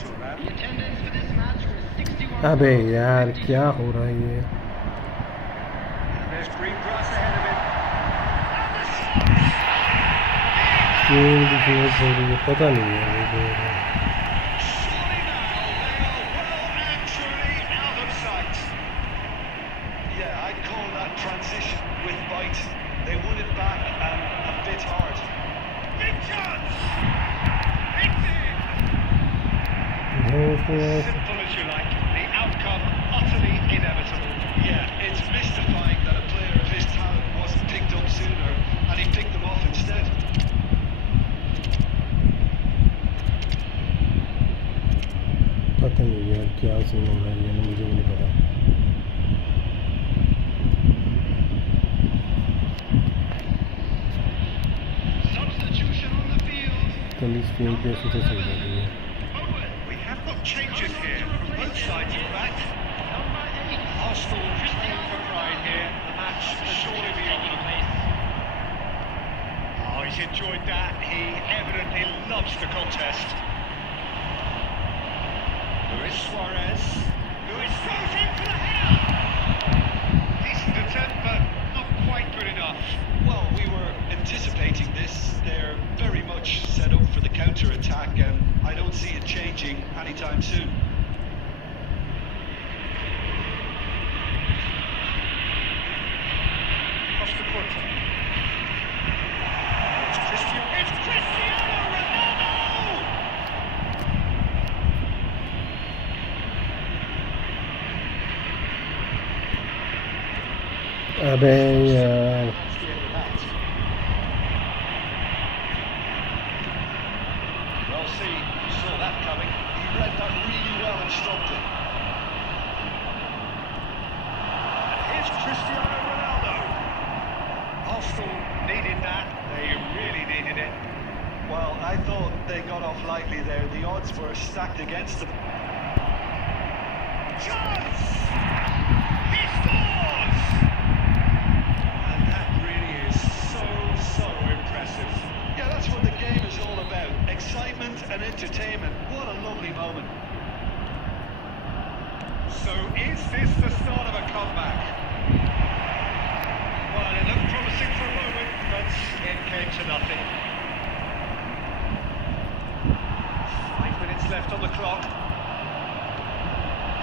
Turnip. The attendance for this match was 61. अबे यार क्या हो रहा है ये? And there's green grass ahead of him. क्यों defence हो रही है पता नहीं है मुझे। Surely now they are well and truly out of sight. Yeah, I'd call that transition with bite. They won it back and a bit hard. Big chance! It's in! Simple as you like. The outcome utterly inevitable. Yeah, it's mystifying that a player of his talent wasn't picked up sooner, and he picked them off instead. पता नहीं यार क्या scene हो रहा है ये मुझे भी नहीं पता। Substitution on the field. कल इस गेम पे ऐसे तो सही लग रही है। We have got changes here from both sides, in fact. Arsenal playing for pride here. The match surely be on. Oh, he's enjoyed that. He evidently loves the contest. Luis Suarez. Luis throws in for the header. Decent attempt, but not quite good enough. Well, we were anticipating this. They're very much set up for the counter-attack, and I don't see it changing anytime soon. Across the quarter. It's Cristiano Ronaldo! अबे यार Well, see, you saw that coming. He read that really well and stopped it. And here's Cristiano Ronaldo. Arsenal needed that. They really needed it. Well, I thought they got off lightly there. The odds were stacked against them. Chance! He scores! And that really is so impressive. Yeah, that's what the game is all about. Excitement and entertainment. What a lovely moment. So is this the start of a comeback? Well, it looked promising for a moment, but it came to nothing. 5 minutes left on the clock.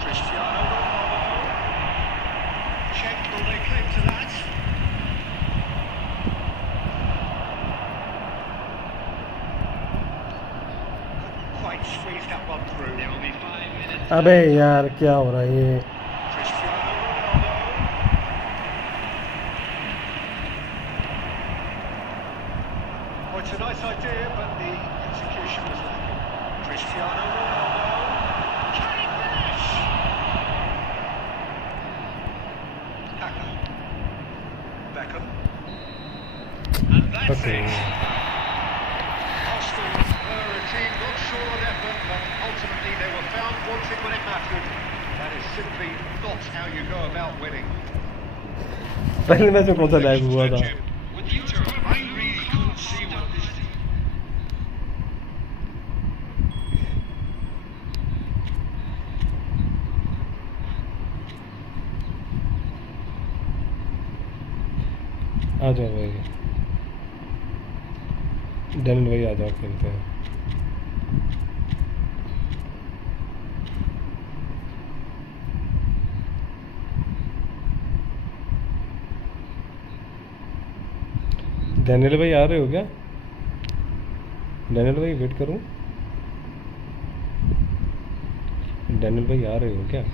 Cristiano Ronaldo. Check, will they claim to that? Couldn't quite squeeze that one through. There will be 5 minutes. अबे यार क्या हो रहा है ये? Cristiano Ronaldo. Well, it's a nice idea, but the execution was lacking. Cristiano Ronaldo. Can he finish? Kaka. Beckham. And that's Okay. it. Arsenal were a team not sure on effort, but ultimately they were found it when it mattered. That is simply not how you go about winning. पहले match में कौन सा lag हुआ था? With you, I really couldn't see what this did. आ जाओ भाई, Daniel भाई आ जाओ, खेलते हैं। डैनियल भाई आ रहे हो क्या? डैनियल भाई वेट करूं? डैनियल भाई आ रहे हो क्या?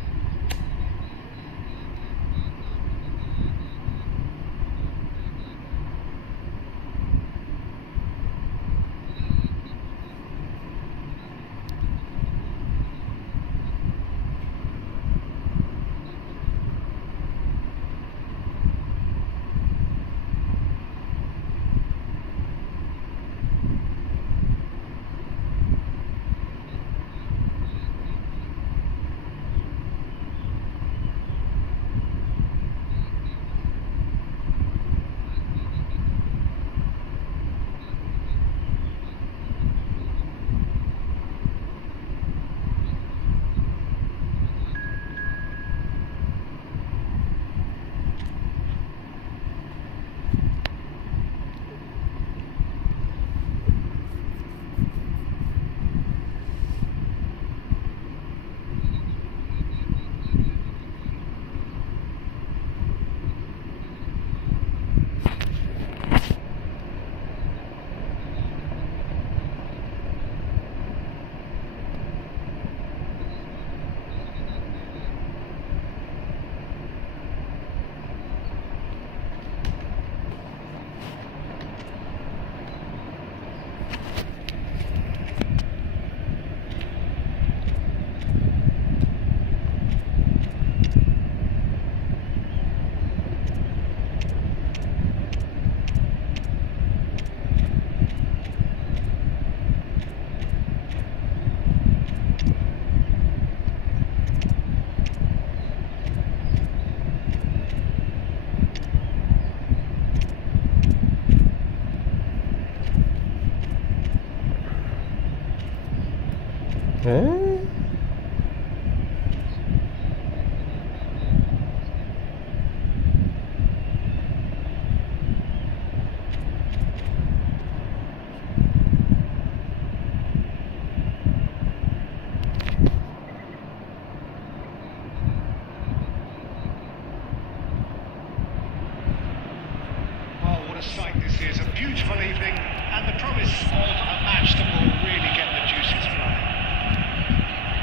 हैं? Oh, what a sight this is. A beautiful evening and the promise of a match that will really get the juices flowing.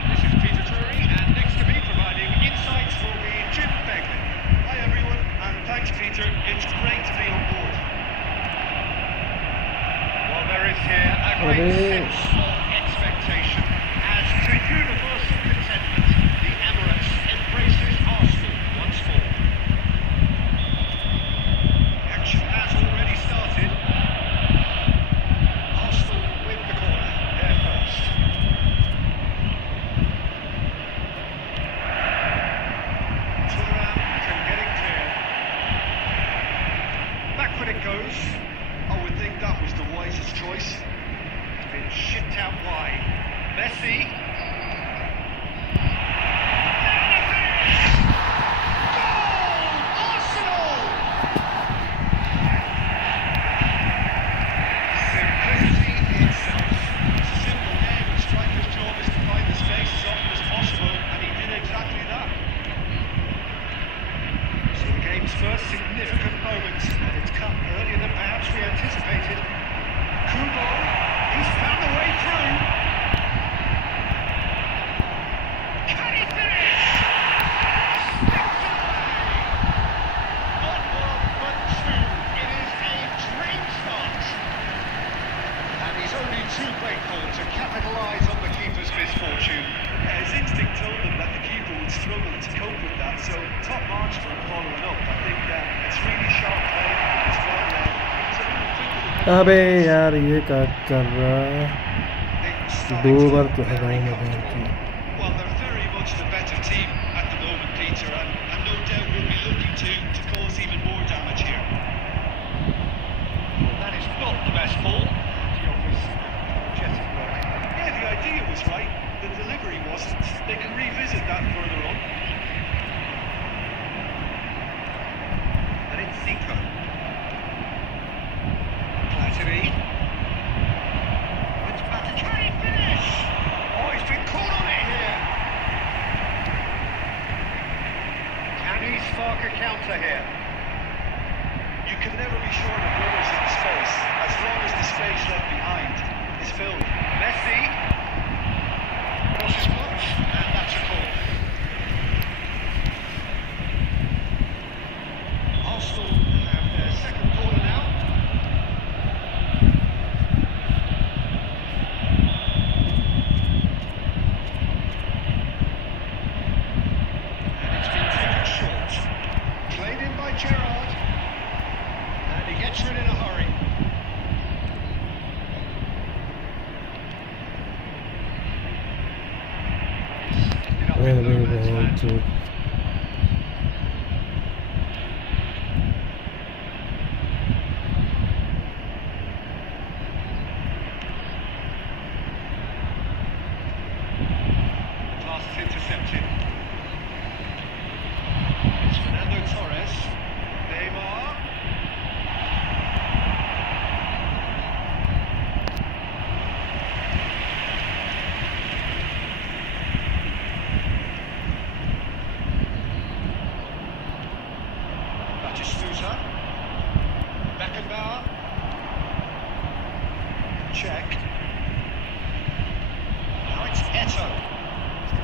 This is Peter Drury, and next to me providing insights will be Jim Begley. Hi everyone, and thanks Peter. It's great to be on board. Well, there is here a great sense of expectation as to universal contentment. The Emirates embraces Arsenal once more. Action has already started. Arsenal with the corner, there first. Turnip can get it clear. Back when it goes. I would think that was the wisest choice. It's been shipped out wide. Messi. Goal! Arsenal! Simplicity itself. It's a simple game. The striker's job is to find the space as often as possible, and he did exactly that. So the game's first significant moment, and it's come earlier than perhaps we anticipated. Kubo, he's found a way through. Can he finish? Sticks away. Not one, but two. It is a dream start. And he's only too grateful to capitalise on the keeper's misfortune. His instinct told him that the keeper would struggle to cope with that, so top marks for him following up. I think it's really sharp play. It's well read. He was a little quicker than अबे यार ये क्या कर रहा है? It's दो starting to bar look तो very हटाएंगे comfortable. Well, they're very nice ball. Diogo's energetic work. Yeah, the idea was right, the delivery wasn't. They can revisit that further on. And it's Zico. Platini. It's back. Can he finish? Oh, he's been caught on it here. Can he spark a counter here? You can never be sure of runners in space, as long as the space left behind is filled. Messi. Crosses blocked, and that's a goal. Arsenal have their second corner now. And it's been taken short. Played in by Gerrard. And he gets rid in a hurry. Ended up with no man's land. Pass is intercepted. It's Fernando Torres. Neymar. Batistuta. Beckenbauer. Check. Now it's Eto.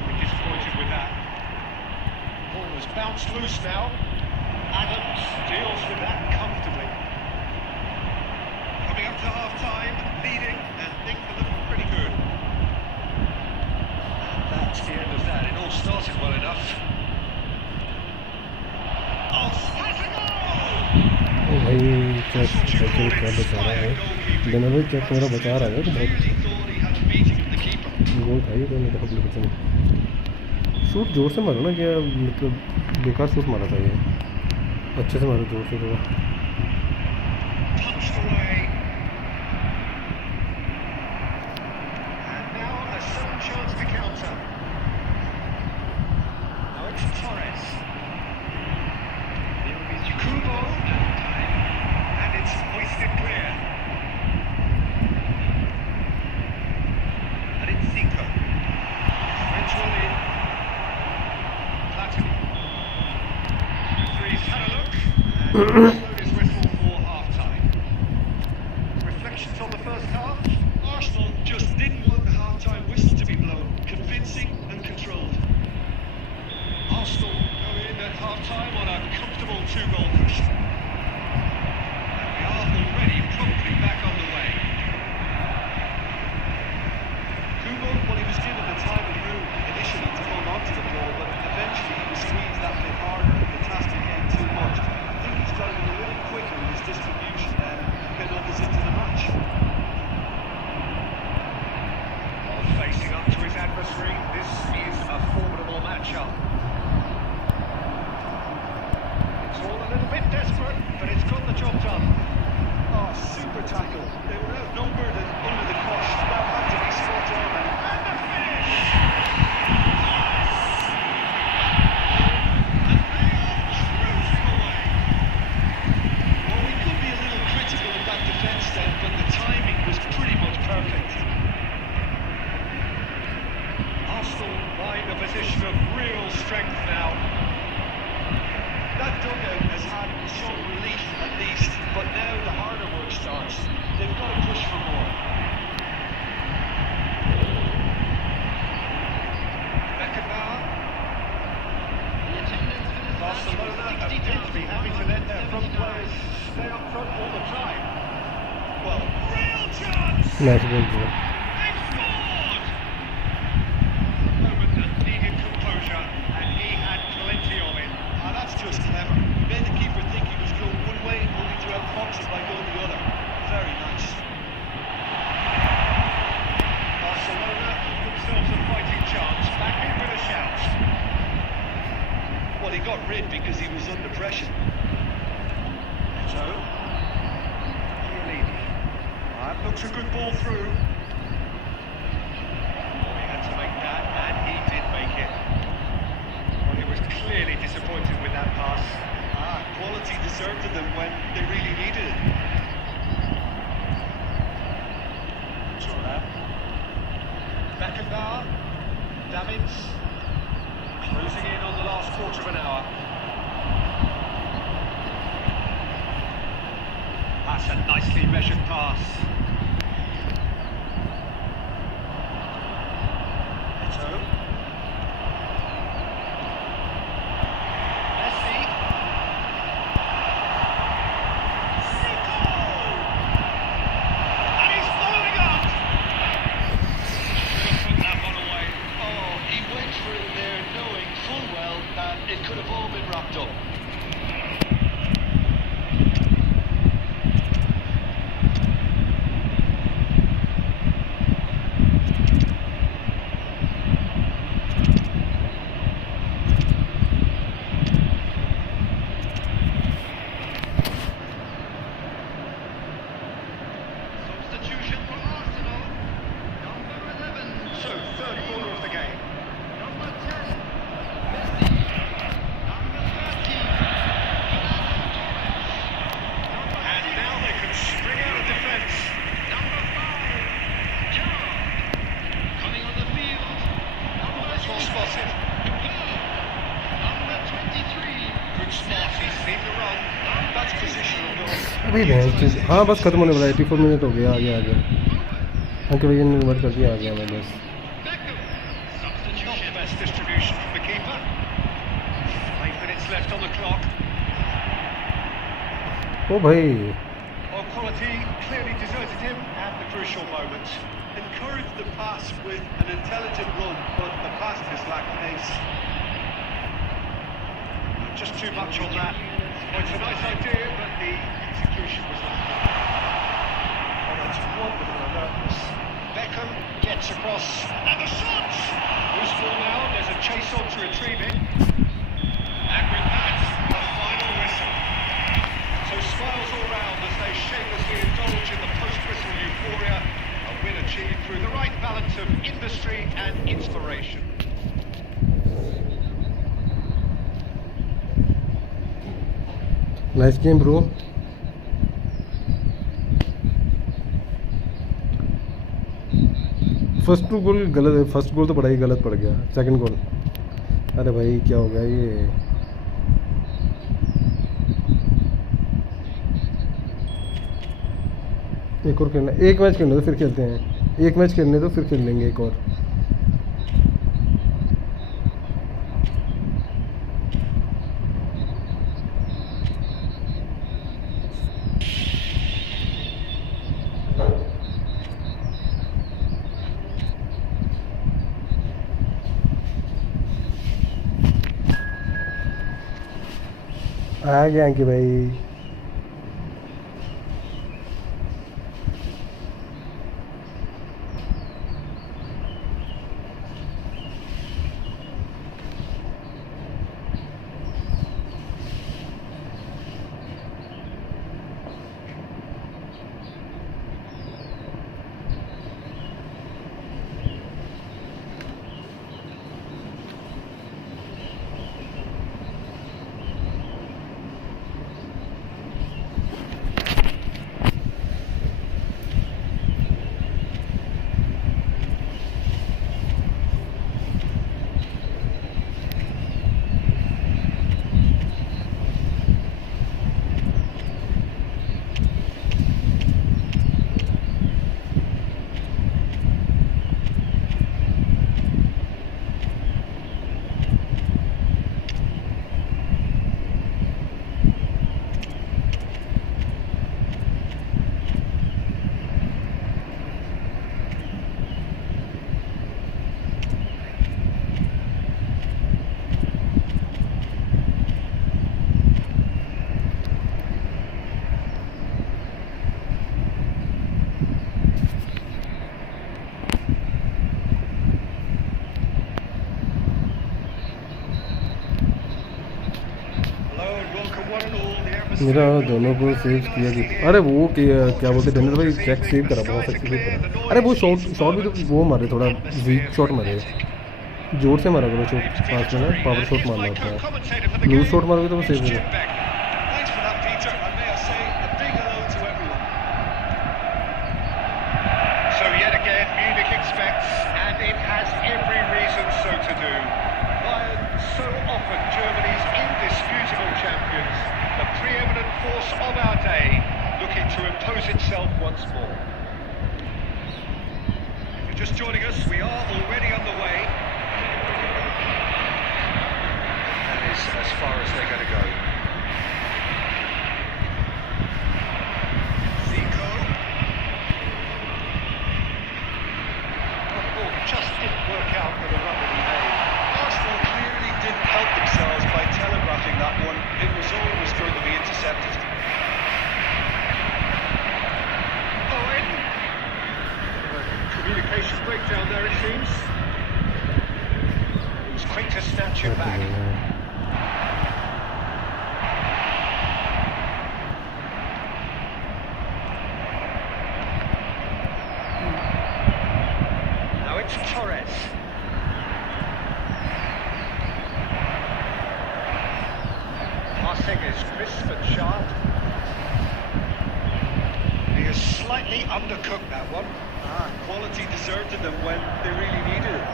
Be disappointed with that. Ball has bounced loose now. Adams deals with that comfortably. Coming up to half-time, leading, and things are looking pretty good. And that's the end of that. It all started well enough. Oh, has a goal! ओ भाई check क्या बचा रहा है general भाई check मेरा बचा रहा है तो बहुत Really thought he had a meeting with the keeper. गोल था ये तो नहीं तो बचा नहीं शूट जोर से मारो ना क्या मतलब बेकार शूट मारा था ये अच्छे से मारो जोर से थोड़ा Punched away. And now a sudden chance to counter. Now it's Torres. Kubo. And it's hoisted clear. And it's Zico. French one in. Platini. Referee's had a look. And blown his whistle for half-time. Reflections on the first half? Arsenal just didn't want the half-time whistle to be blown. Convincing and controlled. Arsenal go in at half-time on a comfortable 2-goal cushion. And we are already probably back on the way. Kubo, well, he was given the time and room initially to hold on to the ball, but eventually he was squeezed that bit harder. The task became too much. I think he's got to be a little quicker in his distribution and get others into the match. While facing up to his adversary, this is a formidable matchup. It's all a little bit desperate, but it's got the job done. Oh, super tackle. They were outnumbered and under the cosh. That had to be spot on. And the finish! Well, we could be a little critical of that defence then, but the timing was pretty much perfect. Arsenal are in a position of real strength now. That dugout has had some relief at least, but now the harder work starts. They've got to push for more. Beckenbauer. Barcelona appear to be happy to let their front players stay up front all the time. Well, real chance! Match बोल दिया They've scored! A moment that needed composure, and he had plenty of it. Ah, that's just clever. He made the keeper think he was going one way, only to outfox it by going the other. Very nice. Barcelona give themselves a fighting chance, back in with a shout. Well, he got rid because he was under pressure. So, Chiellini. Looks a good ball through. Oh, he had to make that, and he did make it. Well, he was clearly disappointed with that pass. Quality deserted them when they really needed it. Beckenbauer, Davids, closing in on the last quarter of an hour. That's a nicely measured pass. Eto'o. Messi. Zico! And he's following up! Put that one away. Oh, he went for it there knowing full well that it could have all been wrapped up. Substitution for Arsenal. Number 11. So, third corner of the game. Number 10. Messi. Number 13. And now they can spring out of defence. Number 5. John. Coming on the field. Number That's well 6. spotted. Number 23. Good spot, he's seen the run. That's positional goal. अभी भैंस हाँ बस खत्म होने वाला है 84 minute हो गया आ गया अंक भैया ने इन्वर्ट कर दिया आ गया मैं बस Beckham. Not Substitution. the best distribution from the keeper. 8 minutes left on the clock. ओ भाई Well, quality clearly deserted him at the crucial moment. Encouraged the pass with an intelligent run, but the pass just lacked pace. Just too much on that. Well, it's a nice idea, but the execution was lacking. Oh, that's wonderful alertness. Beckham gets across. And the shot! Loose ball now, there's a chase on to retrieve it. And with that, the final whistle. So smiles all round as they shamelessly indulge in the post-whistle euphoria. A win achieved through the right balance of industry and inspiration. Nice game bro first goal गलत है first goal तो बड़ा ही गलत पड़ गया second goal अरे भाई क्या हो गया ये एक और खेलना एक मैच खेलने दो फिर खेलते हैं एक मैच खेलने दो फिर खेल लेंगे एक और आ गया कि भाई मेरा दोनों को सेव किया कि अरे वो क्या बोलते टेनर भाई चेक सेव करा बहुत अच्छी सेव करा। अरे वो शॉट भी तो वो मारे थोड़ा वीक शॉट मारे जोर से मारा करो शॉट पास में ना पावर शॉट मारना होता है लूज शॉट मारोगे तो वो सेव होगा। Thanks for that, Peter, and may I say a big hello to everyone. So yet again, Munich expects, and it has every reason so to do. Bayern, so often Germany's indisputable champions, the preeminent force of our day, looking to impose itself once more. If you're just joining us, we are already on the way. That is as far as they're going to go. Zico. The ball just didn't work out with the run that he made. Arsenal clearly didn't help themselves by telegraphing that one. It was always going to be intercepted. Owen. Communication breakdown there, it seems. He was quick to snatch it back. Now it's Torres. Passing is crisp and sharp. He has slightly undercooked that one. Quality deserted them when they really needed it.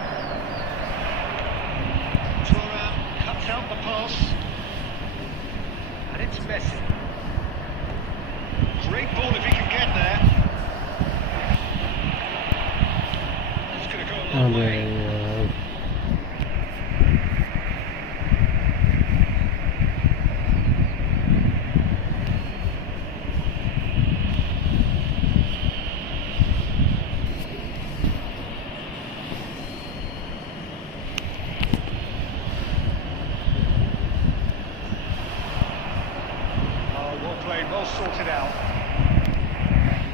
Thuram cuts out the pass. And it's Messi. Great ball if he can get there. It's going to go a long way. Well played, well sorted out.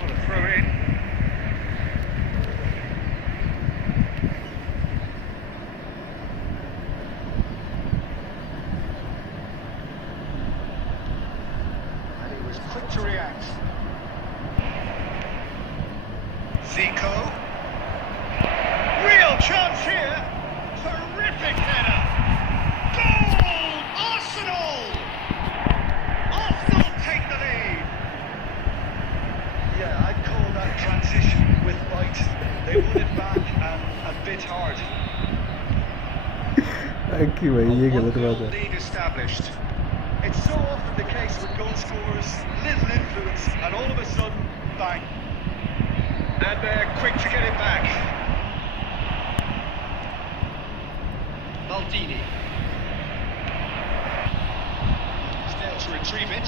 What a throw in. And he was quick to react. Zico. Real chance here. Terrific header. Goal! Arsenal! Arsenal take the lead. Yeah, I'd call that transition with bite. They won it back and a bit hard. कि भाई ये गलत One बात goal है। lead established. It's so often the case with goal scorers, little influence, and all of a sudden, bang. And they're quick to get it back. Maldini. Still to retrieve it.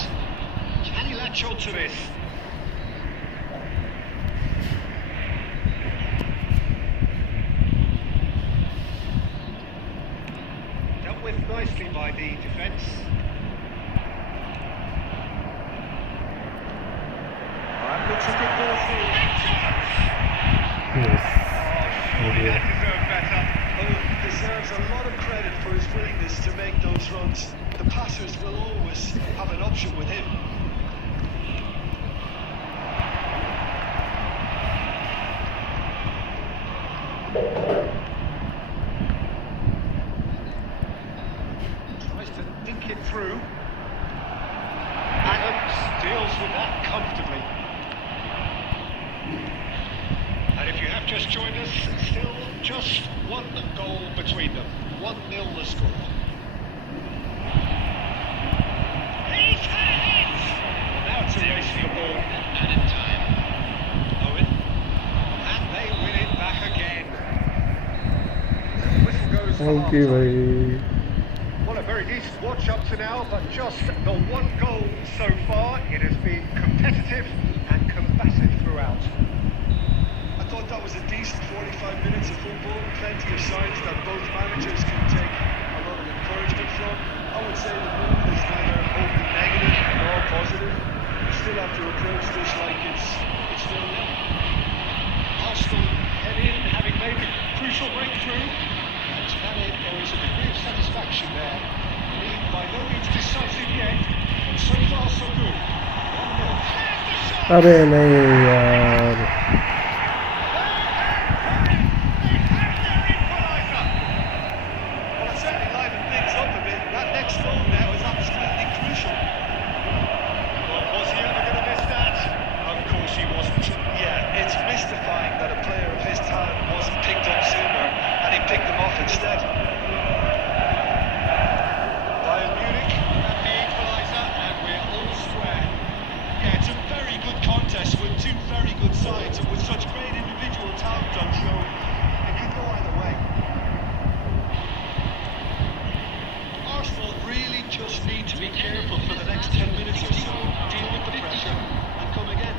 Can he latch on to this? Dealt with nicely by the defence. That looks a good ball through. Yes. Surely that deserved better. Oh, deserves a lot of credit for his willingness to make those runs. The passers will always have an option with him. Tries to dink it through. Adams deals with that comfortably. And if you have just joined us, still just one goal between them. 1-0 the score. He's had it! Now it's a race for the ball. Added time. Owen. And they win it back again. Whistle goes for Okay half-time. भाई। Well, a very decent watch up to now, but just the one goal so far. It has been competitive and combative throughout. I thought that was a decent 45 minutes of football. Plenty of signs that both managers can take a lot of encouragement from. I would say the move is neither wholly negative nor positive. You still have to approach this like it's still there. Arsenal head in, having made the crucial breakthrough. And there is a degree of satisfaction there. Lead by no means decisive yet, but So far, so good. 1-0. अबे नहीं यार Well, it's certainly livened things up a bit. That next goal now is absolutely crucial. Well, was he ever going to miss that? Of course he wasn't. Yeah, it's mystifying that a player of his talent wasn't picked up sooner and he picked them off instead. Bayern Munich at the equaliser, and we're all square. Yeah, it's a very good contest with two very good sides and with such great individual talent on show. It could go either way. Arsenal really just need to be careful for the next 10 minutes or so, deal with the pressure and come again.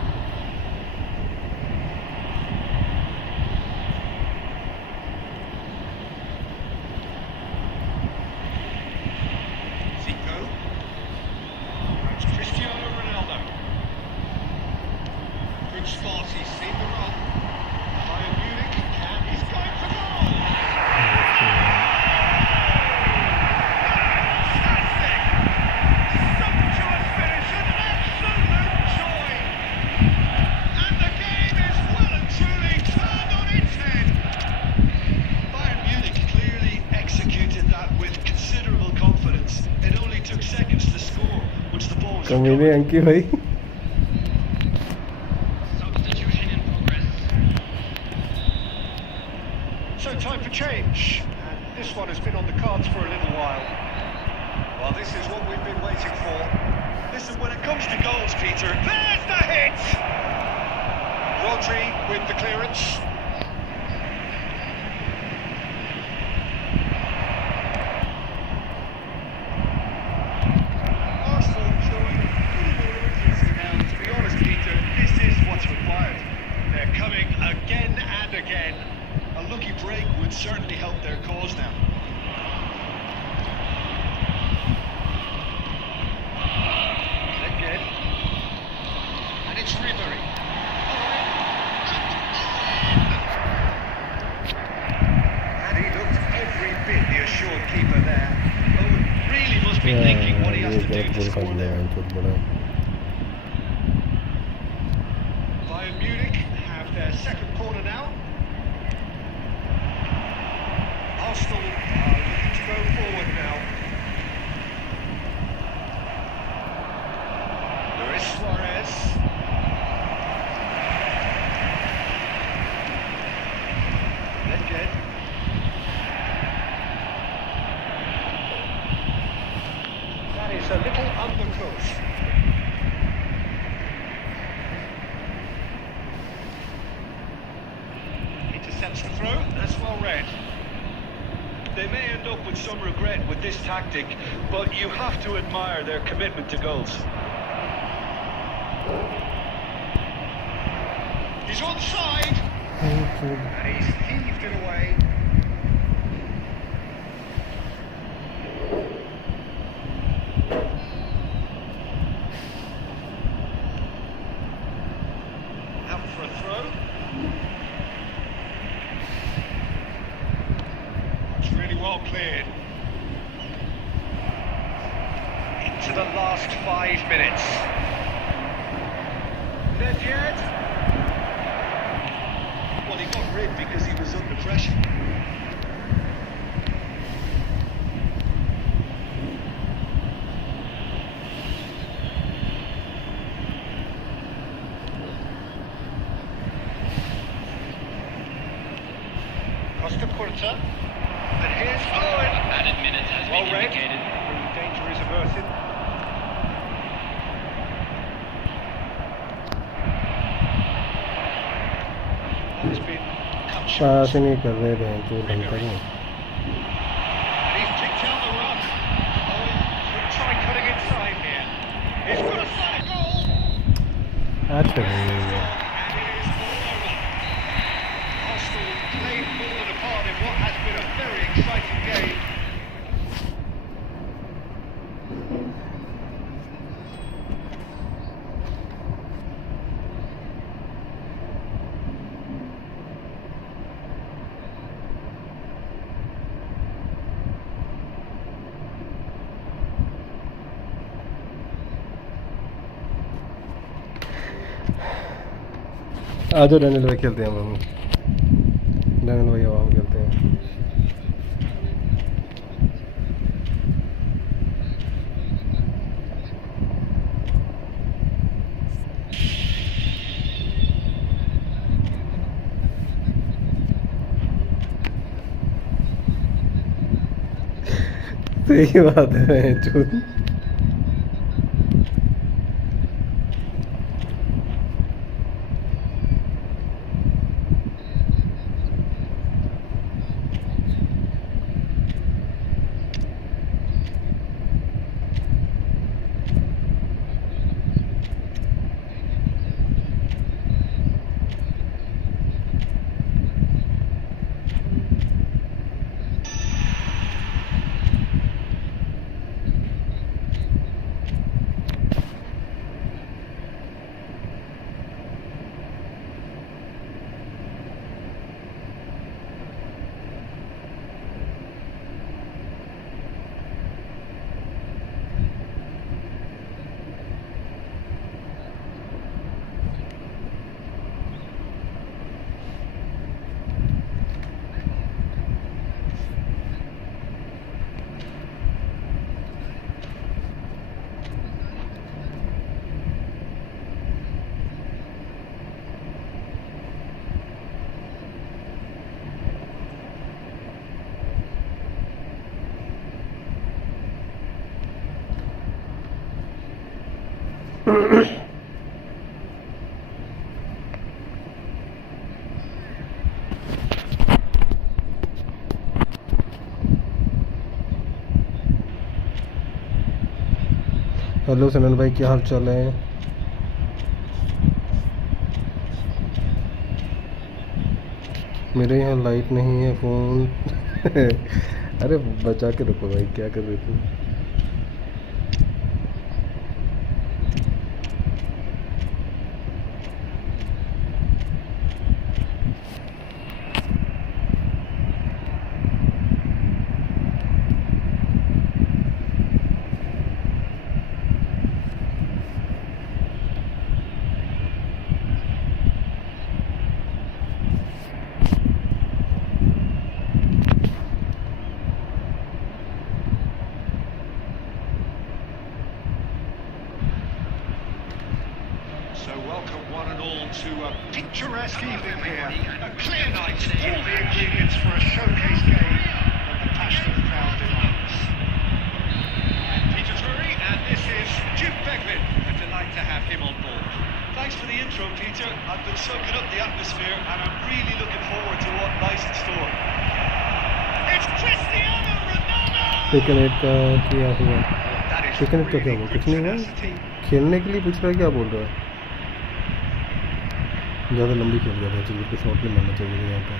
Zico. That's Cristiano Ronaldo. Good spot, he's seen the run. Bayern Munich can, he's going for goal! Fantastic! Sumptuous finish, an absolute joy! And the game is well and truly turned on its head! Bayern Munich clearly executed that with considerable confidence. It only took seconds to score once the ball was कमीने recovered. अंकी भाई Substitution in progress. So time for change, and this one has been on the cards for a little while. Well, this is what we've been waiting for. Listen, when it comes to goals, Peter, There's the hit! Rodri with the clearance. Arsenal showing a little more urgency now. To be honest, Peter, this is what's required. They're coming again and again. A lucky break would certainly help their cause now. Again. And it's Ribery. And he looked every bit the assured keeper there. Owen really must be thinking what he has to do to score there. Bayern Munich have their second corner now. Arsenal are looking to go forward now. Luis Suarez. Legend. That is a little undercooked. Intercepts the throw, that's well read. they may end up with some regret with this tactic, but you have to admire their commitment to goals. He's onside, and he's heaved it away. Out for a throw. It's really well cleared. Into the last 5 minutes. Legend. Well, he got rid because he was under pressure. Costa Curta. And here's Owen. Added minute has Well been read. indicated. The danger is averted. It's been cut short. पास ही नहीं कर रहे थे तो ढंग नहीं And he's kicked out the run. Owen should try cutting inside here. He's got a side goal. आज कर रहे And हैं it is all over. Arsenal played more than a part in what has been a very exciting game. आ जाओ Daniel भाई, खेलते हैं हम। Daniel भाई आओ, हम खेलते हैं। सही बात है चूत। हेलो सनन भाई, क्या हाल चाल है? मेरे यहाँ लाइट नहीं है, फ़ोन अरे बचा के रखो भाई, क्या कर रहे थे? So welcome one and all to a picturesque evening here. A clear night, all the ingredients for a showcase game that the passionate crowd demands. And Peter Drury, and this is Jim Beglin. A delight to have him on board. Thanks for the intro, Peter. I've been soaking up the atmosphere and I'm really looking forward to what lies in store. It's Cristiano Ronaldo! टिकनेट का क्या हुआ? That is टिकनेट का क्या really हुआ? good कुछ नहीं हुआ? tenacity. खेलने के लिए पूछ रहा है, क्या बोल रहा है? ज़्यादा लंबी खेल गया था, चलिए कुछ शॉट नहीं मारना चाहिए यहाँ पे।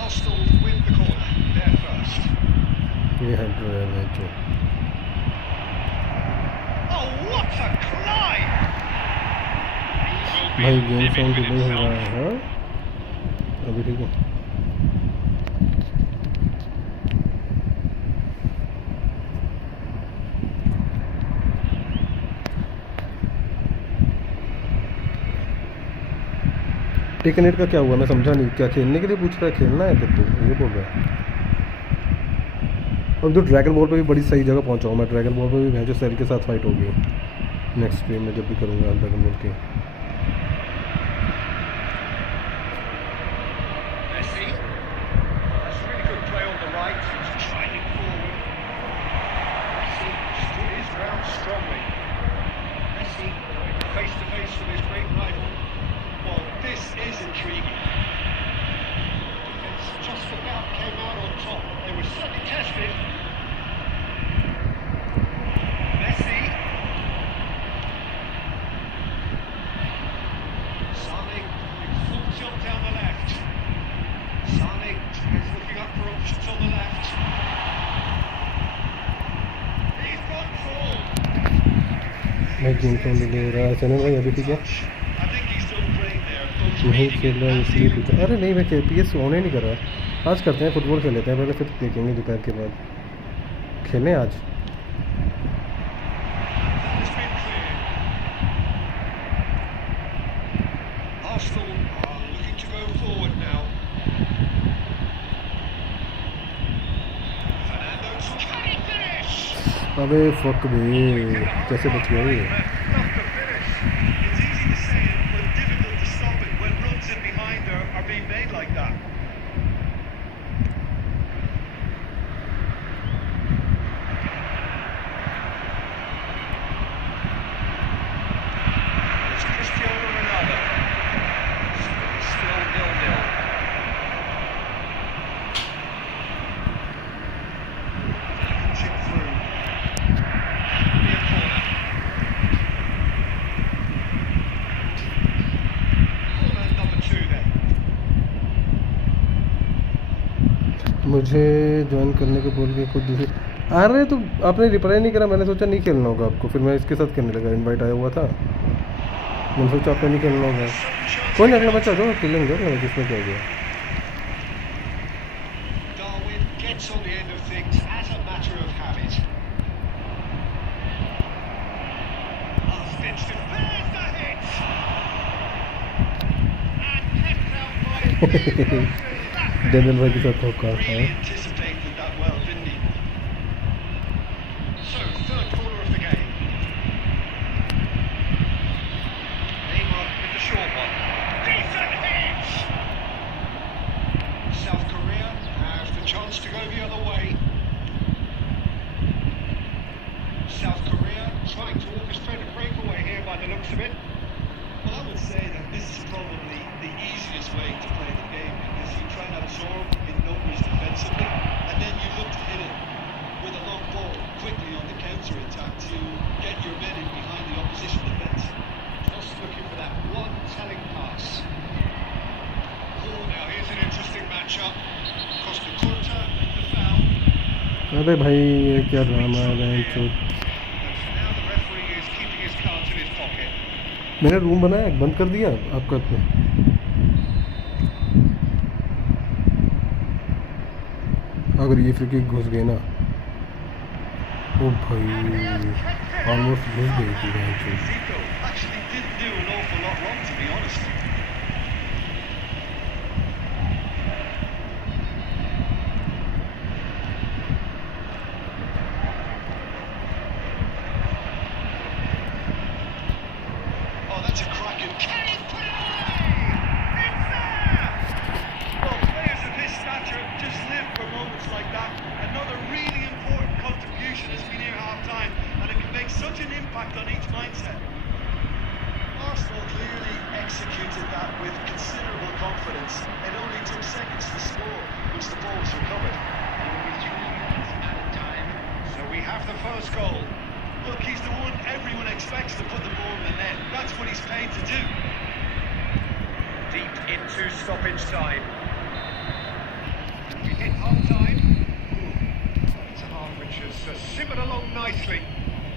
Arsenal win the corner. They're first. ये हेडर है जो Oh, what a climb! भाई गेम साउंड डिले हो रहा है। हाँ अभी ठीक है। टिकनेट का क्या हुआ, मैं समझा नहीं। क्या खेलने के लिए पूछ रहा है? खेलना है तेरे को, ये बोल रहा है। अब तो ड्रैगन बॉल पे भी बड़ी सही जगह पहुंचा हूँ मैं। ड्रैगन बॉल पे भी भैंसो सेल के साथ फाइट होगी नेक्स्ट स्ट्रीम में, जब भी करूँगा ड्रैगन बॉल की। Messi. That's really good play on the right. He's striding forward. Messi stood his ground strongly. Messi going face to face with his great rival. Well, this is intriguing. Defence just about came out on top. They were certainly tested. Messi. Sane, big full jump down the left. Sane is looking up for options on the left. He's gone full. मैं game sound delay हो रहा है। Channel भाई अभी ठीक है? I think he's still playing there. Both नहीं reading खेल it रहा है and इसलिए पूछा। अरे नहीं, मैं PS ऑन ही नहीं कर रहा। आज करते हैं, फुटबॉल खेल लेते हैं पहले, फिर देखेंगे दोपहर के बाद। खेलें आज? That has been clear. अबे फक बे, कैसे बच गए? Not the finish. It's easy to say it, but difficult to stop it when runs in behind are being made like that. It's Cristiano Ronaldo. Still 0-0. Chip through. Be a corner. Corner number 2 then. मुझे join करने को बोल के खुद दूसरी अरे तो आपने रिप्लाई नहीं करा, मैंने सोचा नहीं खेलना होगा आपको, फिर मैं इसके साथ खेलने लगा, इनवाइट आया हुआ था, मैंने सोचा आपने नहीं खेलना होगा। कोई नहीं, अगला मैच आ जाओ, खेलेंगे अगला मैच, इसमें क्या हो गया। Darwin gets on the end of things as a matter of habit. Stitched it. There's the hit! And kept out by Daniel भाई के साथ धोखा था। really anticipated that well, didn't he? So, third corner of the game. Neymar with the short one. Decent hit! South Korea have the chance to go the other way. South Korea trying to orchestrate a breakaway here by the looks of it. Well, I would say that this is probably the easiest way to play the game, because you try and absorb in numbers defensively, and then you look to hit it with a long ball quickly on the counter attack to get your men in behind the opposition defence. Just looking for that one telling pass. Oh, now here's an interesting matchup. Costa Curta with the foul. अरे भाई ये क्या drama है। And now the referee is keeping his cards in his pocket. मैंने room बनाया, बंद कर दिया आपका अपने। अगर ये फ्री किक घुस गई ना, ओ भाई ऑलमोस्ट घुस गई थी भाई। Zico actually didn't do an awful lot wrong, to be honest. Oh, that's a cracking Can he put it away? It's there! Well, players of his stature just live for moments like that. Another really important contribution as we near half-time, and it can make such an impact on each mindset. Arsenal clearly executed that with considerable confidence. It only took seconds to score, which the ball was recovered. So we have the first goal. Look, he's the one everyone expects to put the ball in the net. That's what he's paid to do. Deep into stoppage time. We hit half time. It's a half which has simmered along nicely,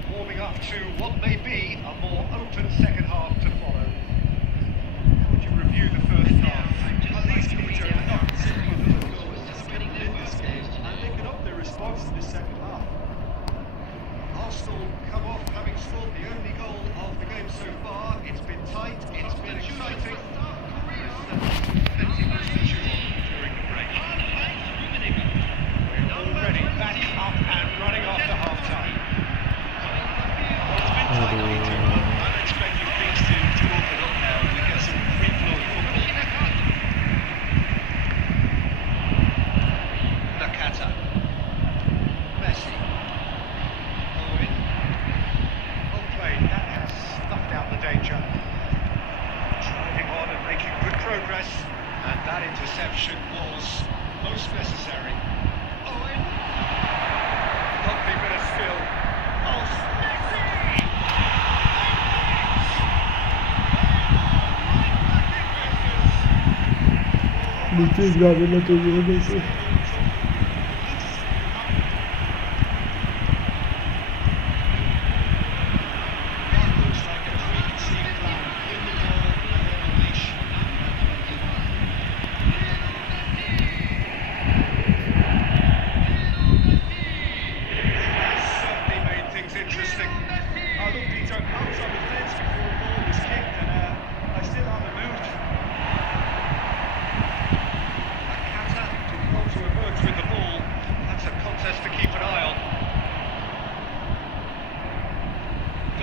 warming up to what may be a more open second half to follow. Would you review the first half? At least Peter are not simply the goal anticipating in this game, and they can up their response in the second half. Arsenal come off having scored the only goal of the game so far. It's been tight, it's been exciting. During the break. We're already back up and running after half time. Well, it's been tight, Peter, but I'm expecting things to open up now and we get some free-flow football. Nakata. Messi. Owen. Well played. That has snuffed out the danger. Driving on and making good progress. And that interception was most necessary. Owen. Lovely bit of skill. Oh, Messi! नीचे जाना चाहिए।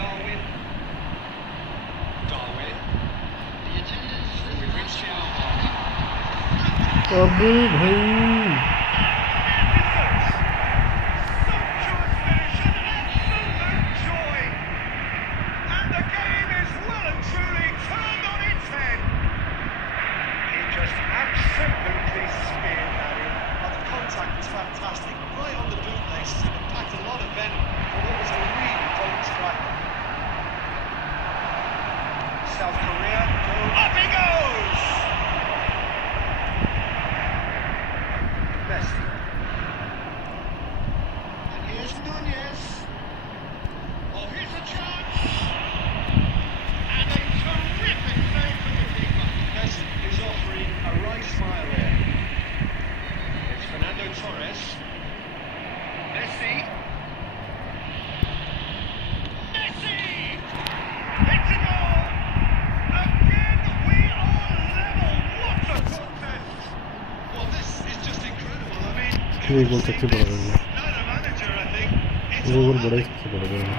Darwin. Darwin. We've reached the hour mark. अबे भाई Sumptuous finish, an absolute joy. And the game is well and truly turned on its head. He just absolutely speared that in. Oh, the contact was fantastic, right on the bootlaces, and it packed a lot of venom for what was a really potent strike. South Korea go up he goes. Messi. And here's Nunez. Oh, here's a chance. And a terrific save from the keeper. Messi is offering a right smile there. It's Fernando Torres. Messi. Messi! It's a goal! Again, we are level. What a contest! Well, this is just incredible. I mean, ये गोल सबसे बड़ा गोल है not a manager, I think. It's वो गोल बड़ा ही सबसे बड़ा गोल है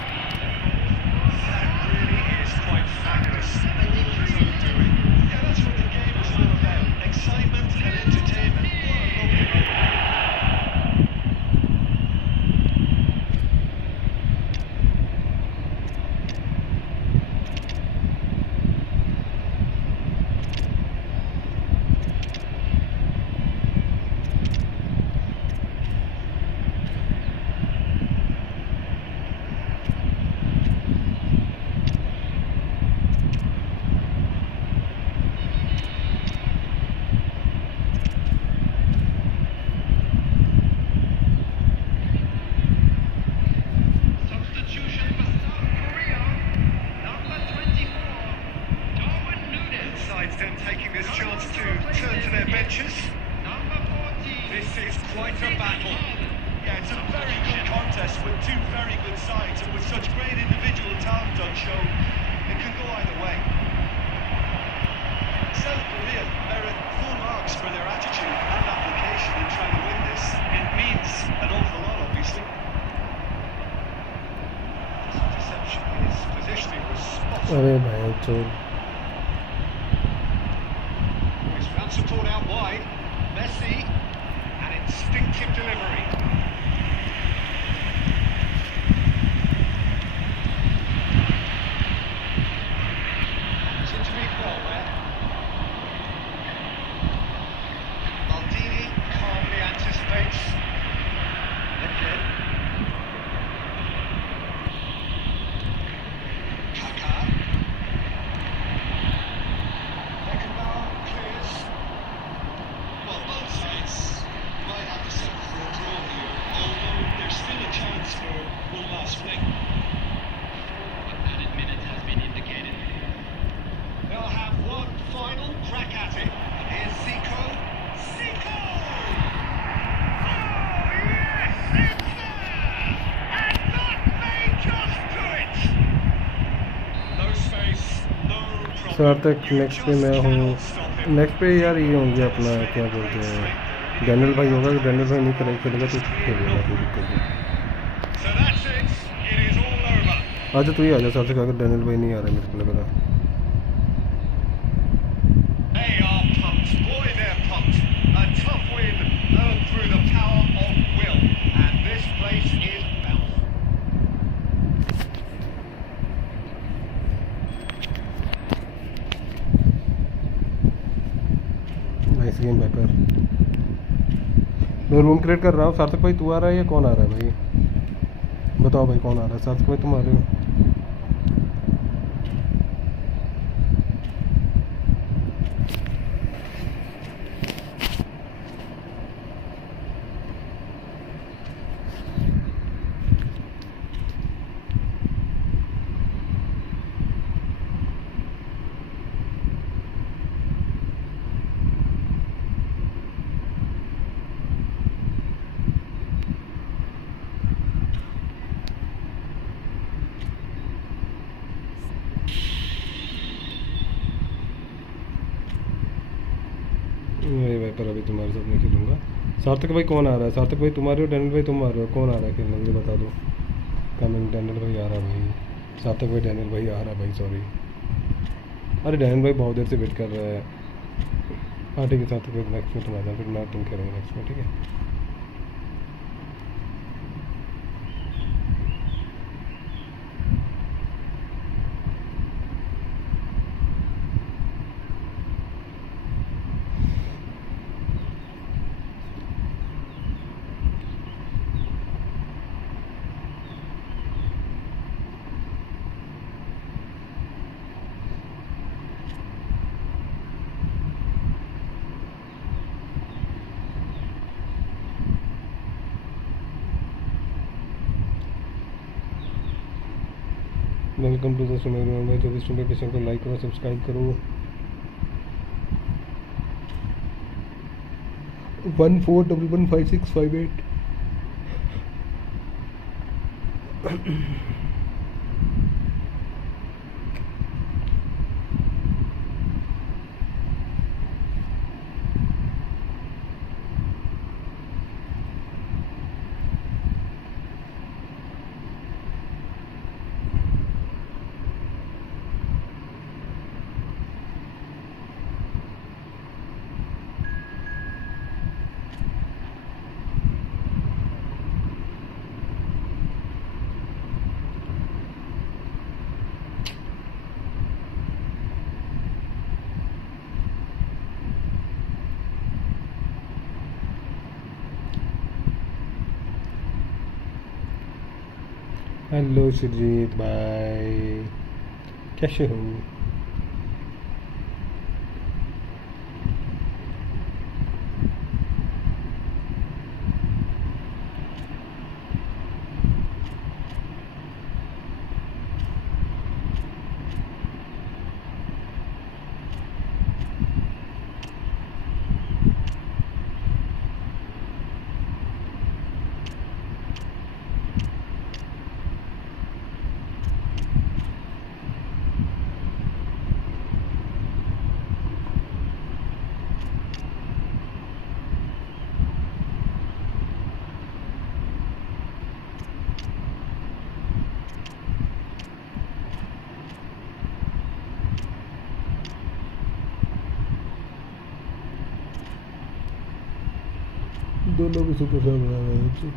That really is quite fabulous. Yeah, that's what the game is all about. Excitement and entertainment. What a lovely moment. Substitution for South Korea. Number 24. Darwin Nunez. Sides then taking this chance to turn to their benches. Number 14. This is quite a battle. Yeah, it's a very good contest with two very good sides, and with such great individual talent on show, it can go either way. South Korea merit full marks for their attitude and application in trying to win this. It means an awful lot, obviously. Deception, his positioning was spot on. अरे भाई चोर His ground support out wide. Messi, an instinctive delivery. Seems to be well there. Maldini calmly anticipates. Again. Kaká. Beckenbauer clears. Well, both sides might have to settle for a draw here, although there's still a chance for one last fling. An added minute has been indicated. They'll have one final crack at it. And here's Zico. Zico! Oh, yes, it's there! And that may just do it! No space, no problem. सार्थक You next पे just मैं हूँ cannot stop him. Next पे यार ये होंगे अपना क्या बोलते हैं डैनियल भाई होगा डैनियल भाई नहीं करेगा खेलेगा तो खेलेगा कोई दिक्कत नहीं So that's it. It is all over. आज तो ही आ जा सार्थक अगर डैनियल भाई नहीं आ रहा मेरे को लग रहा They are pumped. Boy, they're pumped. A tough win earned through the power of will. And this place is bounced. Nice game backer मैं रूम क्रिएट कर रहा हूँ सार्थक भाई तू आ रहा है या कौन आ रहा है भाई बताओ भाई कौन आ रहा है सार्थक भाई तुम आ रहे हो नहीं भाई पर अभी तुम्हारे साथ नहीं खेलूँगा सार्थक भाई कौन आ रहा है सार्थक भाई तुम आ रहे हो डैनियल भाई तुम आ रहे हो कौन आ रहा है खेलने मुझे बता दो कमिंग डैनियल भाई आ रहा है भाई सार्थक भाई डैनियल भाई आ रहा है भाई, सॉरी। अरे डैनियल भाई बहुत देर से वेट कर रहा है। हाँ ठीक है, सार्थक भाई नेक्स्ट में तुम आ जाओ, फिर मैं तुम खेलूँगा नेक्स्ट में, ठीक है। वेलकम टू द स्ट्रीम भाई, जो भी स्ट्रीम पे को लाइक करो, सब्सक्राइब करो। 14115658। हेलो सुजीत भाई, कैसे हो? दोनों भी सुपर स्टार बना रहे हैं।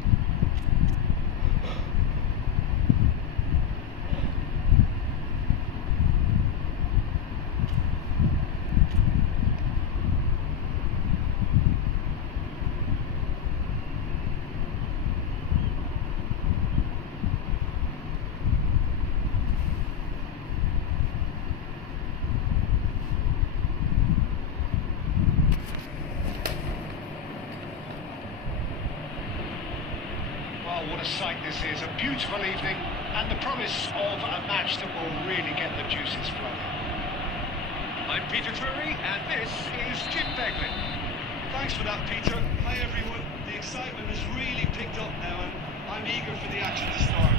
What a sight this is, a beautiful evening and the promise of a match that will really get the juices flowing. I'm Peter Drury and this is Jim Beglin. Thanks for that, Peter. Hi, everyone. The excitement has really picked up now, and I'm eager for the action to start.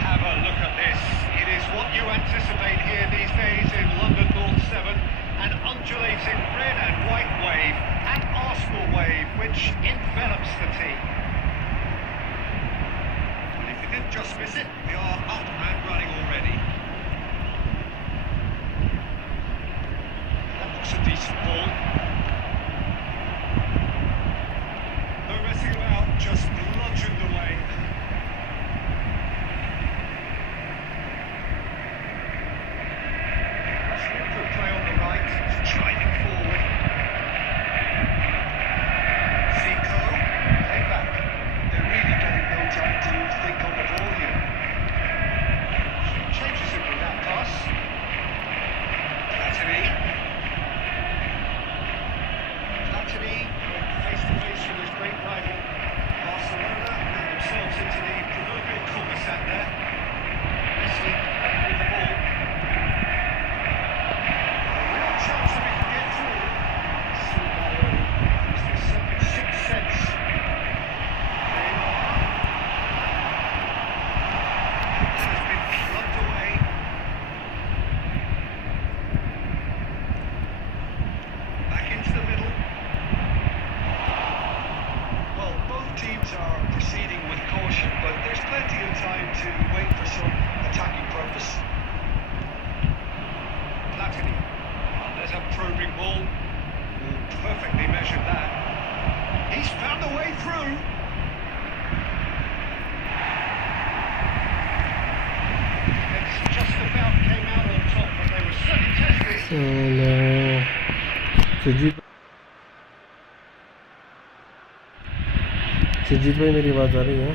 Have a look at this. It is what you anticipate here these days in London North 7, an undulating red and white wave, an Arsenal wave which envelops the team. And if you didn't just miss it, we are up and running already. That looks a decent ball. No messing about, just bludgeoned away. Good play on the right, driving forward. Zico, play back. They're really getting no time to think on the ball here. Changes it with that pass. Platini. Platini went face to face with his great rival Barcelona, got themselves into the proverbial cul-de-sac there. Messi with the ball. Real chance if he can get through. Subaru used his sixth sense. Has been clubbed away. Back into the middle. Well, both teams are proceeding with caution, but there's plenty of time to waiting for some attacking purpose. Platini. Oh, there's a probing ball. Perfectly measured that. He's found the way through. It's just about came out on top, but they were certainly tested. Sujit भाई मेरी आवाज़ आ रही है?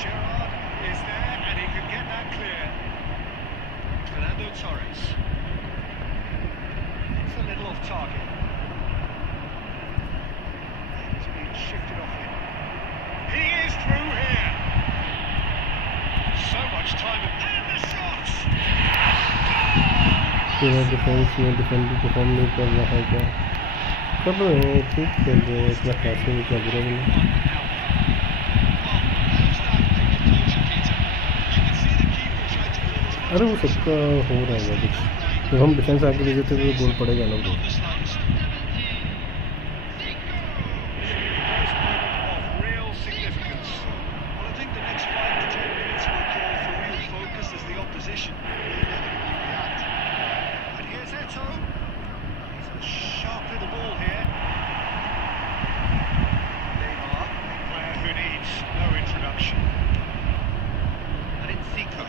Gerrard is there, and he can get that clear. Fernando Torres. It's a little off target. He's being shifted off him. He is through here. So much time and the shots. पूरा defence में perform नहीं कर रहा है क्या? कर रहे हैं, ठीक खेल रहे हैं, इतना खास नहीं, इतना बुरा भी नहीं। अरे वो सबका हो रहा है कुछ, जब हम डिफेंस आगे ले जाते तो गोल पड़ेगा ना वो। Sharp little ball here. Neymar, a player who needs no introduction. And it's Zico.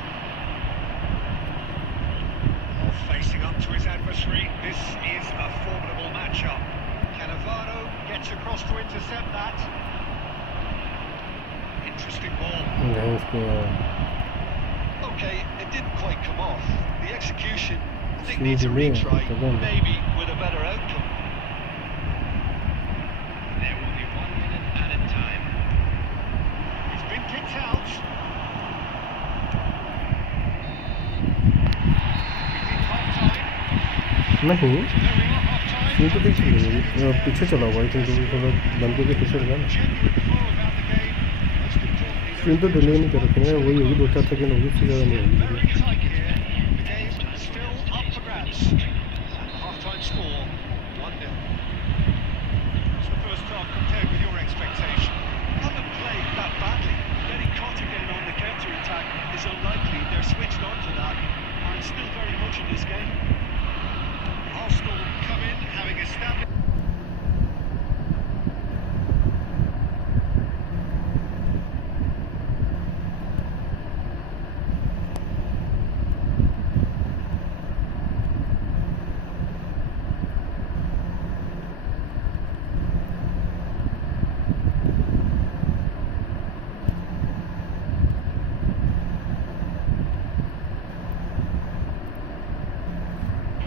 Oh, facing up to his adversary. This is a formidable matchup. Cannavaro gets across to intercept that. Interesting ball. Okay, it didn't quite come off. The execution, I think, needs a retry, maybe with a better outcome. There will be 1 minute added time. It's been kicked out. Within half-time. नहीं, There we are, half-time. ये तो देखिए पीछे चला हुआ है, क्योंकि थोड़ा बंद करके पीछे लगा ना। Genuine flow about the game. Let's be talking. Screen तो डिले नहीं कर रखे हैं, वही होगी 2-4 सेकंड होगी, इससे ज़्यादा नहीं होगी। Very tight here. The game still up for grabs. And the half-time score, 1-0. What's the first half compared with your expectation? Haven't played that badly. Getting caught again on the counter-attack is unlikely. They're switched on to that, and still very much in this game. Arsenal come in having established.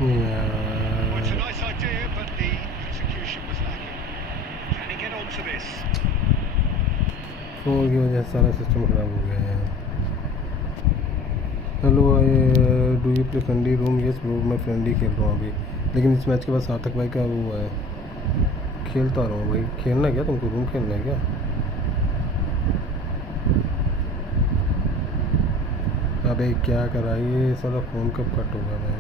Well, it's a nice idea, but the execution was lacking. Can he get onto this? Phone की वजह से सारा system खराब हो गया है। Hello, do you play friendly room? Yes bro, मैं friendly खेल रहा हूँ अभी, लेकिन इस मैच के बाद सार्थक भाई का वो है, खेलता रहा हूँ भाई। खेलना है क्या तुमको? रूम खेलना है क्या? अबे क्या करा ये साला, फ़ोन कब कट होगा? मैं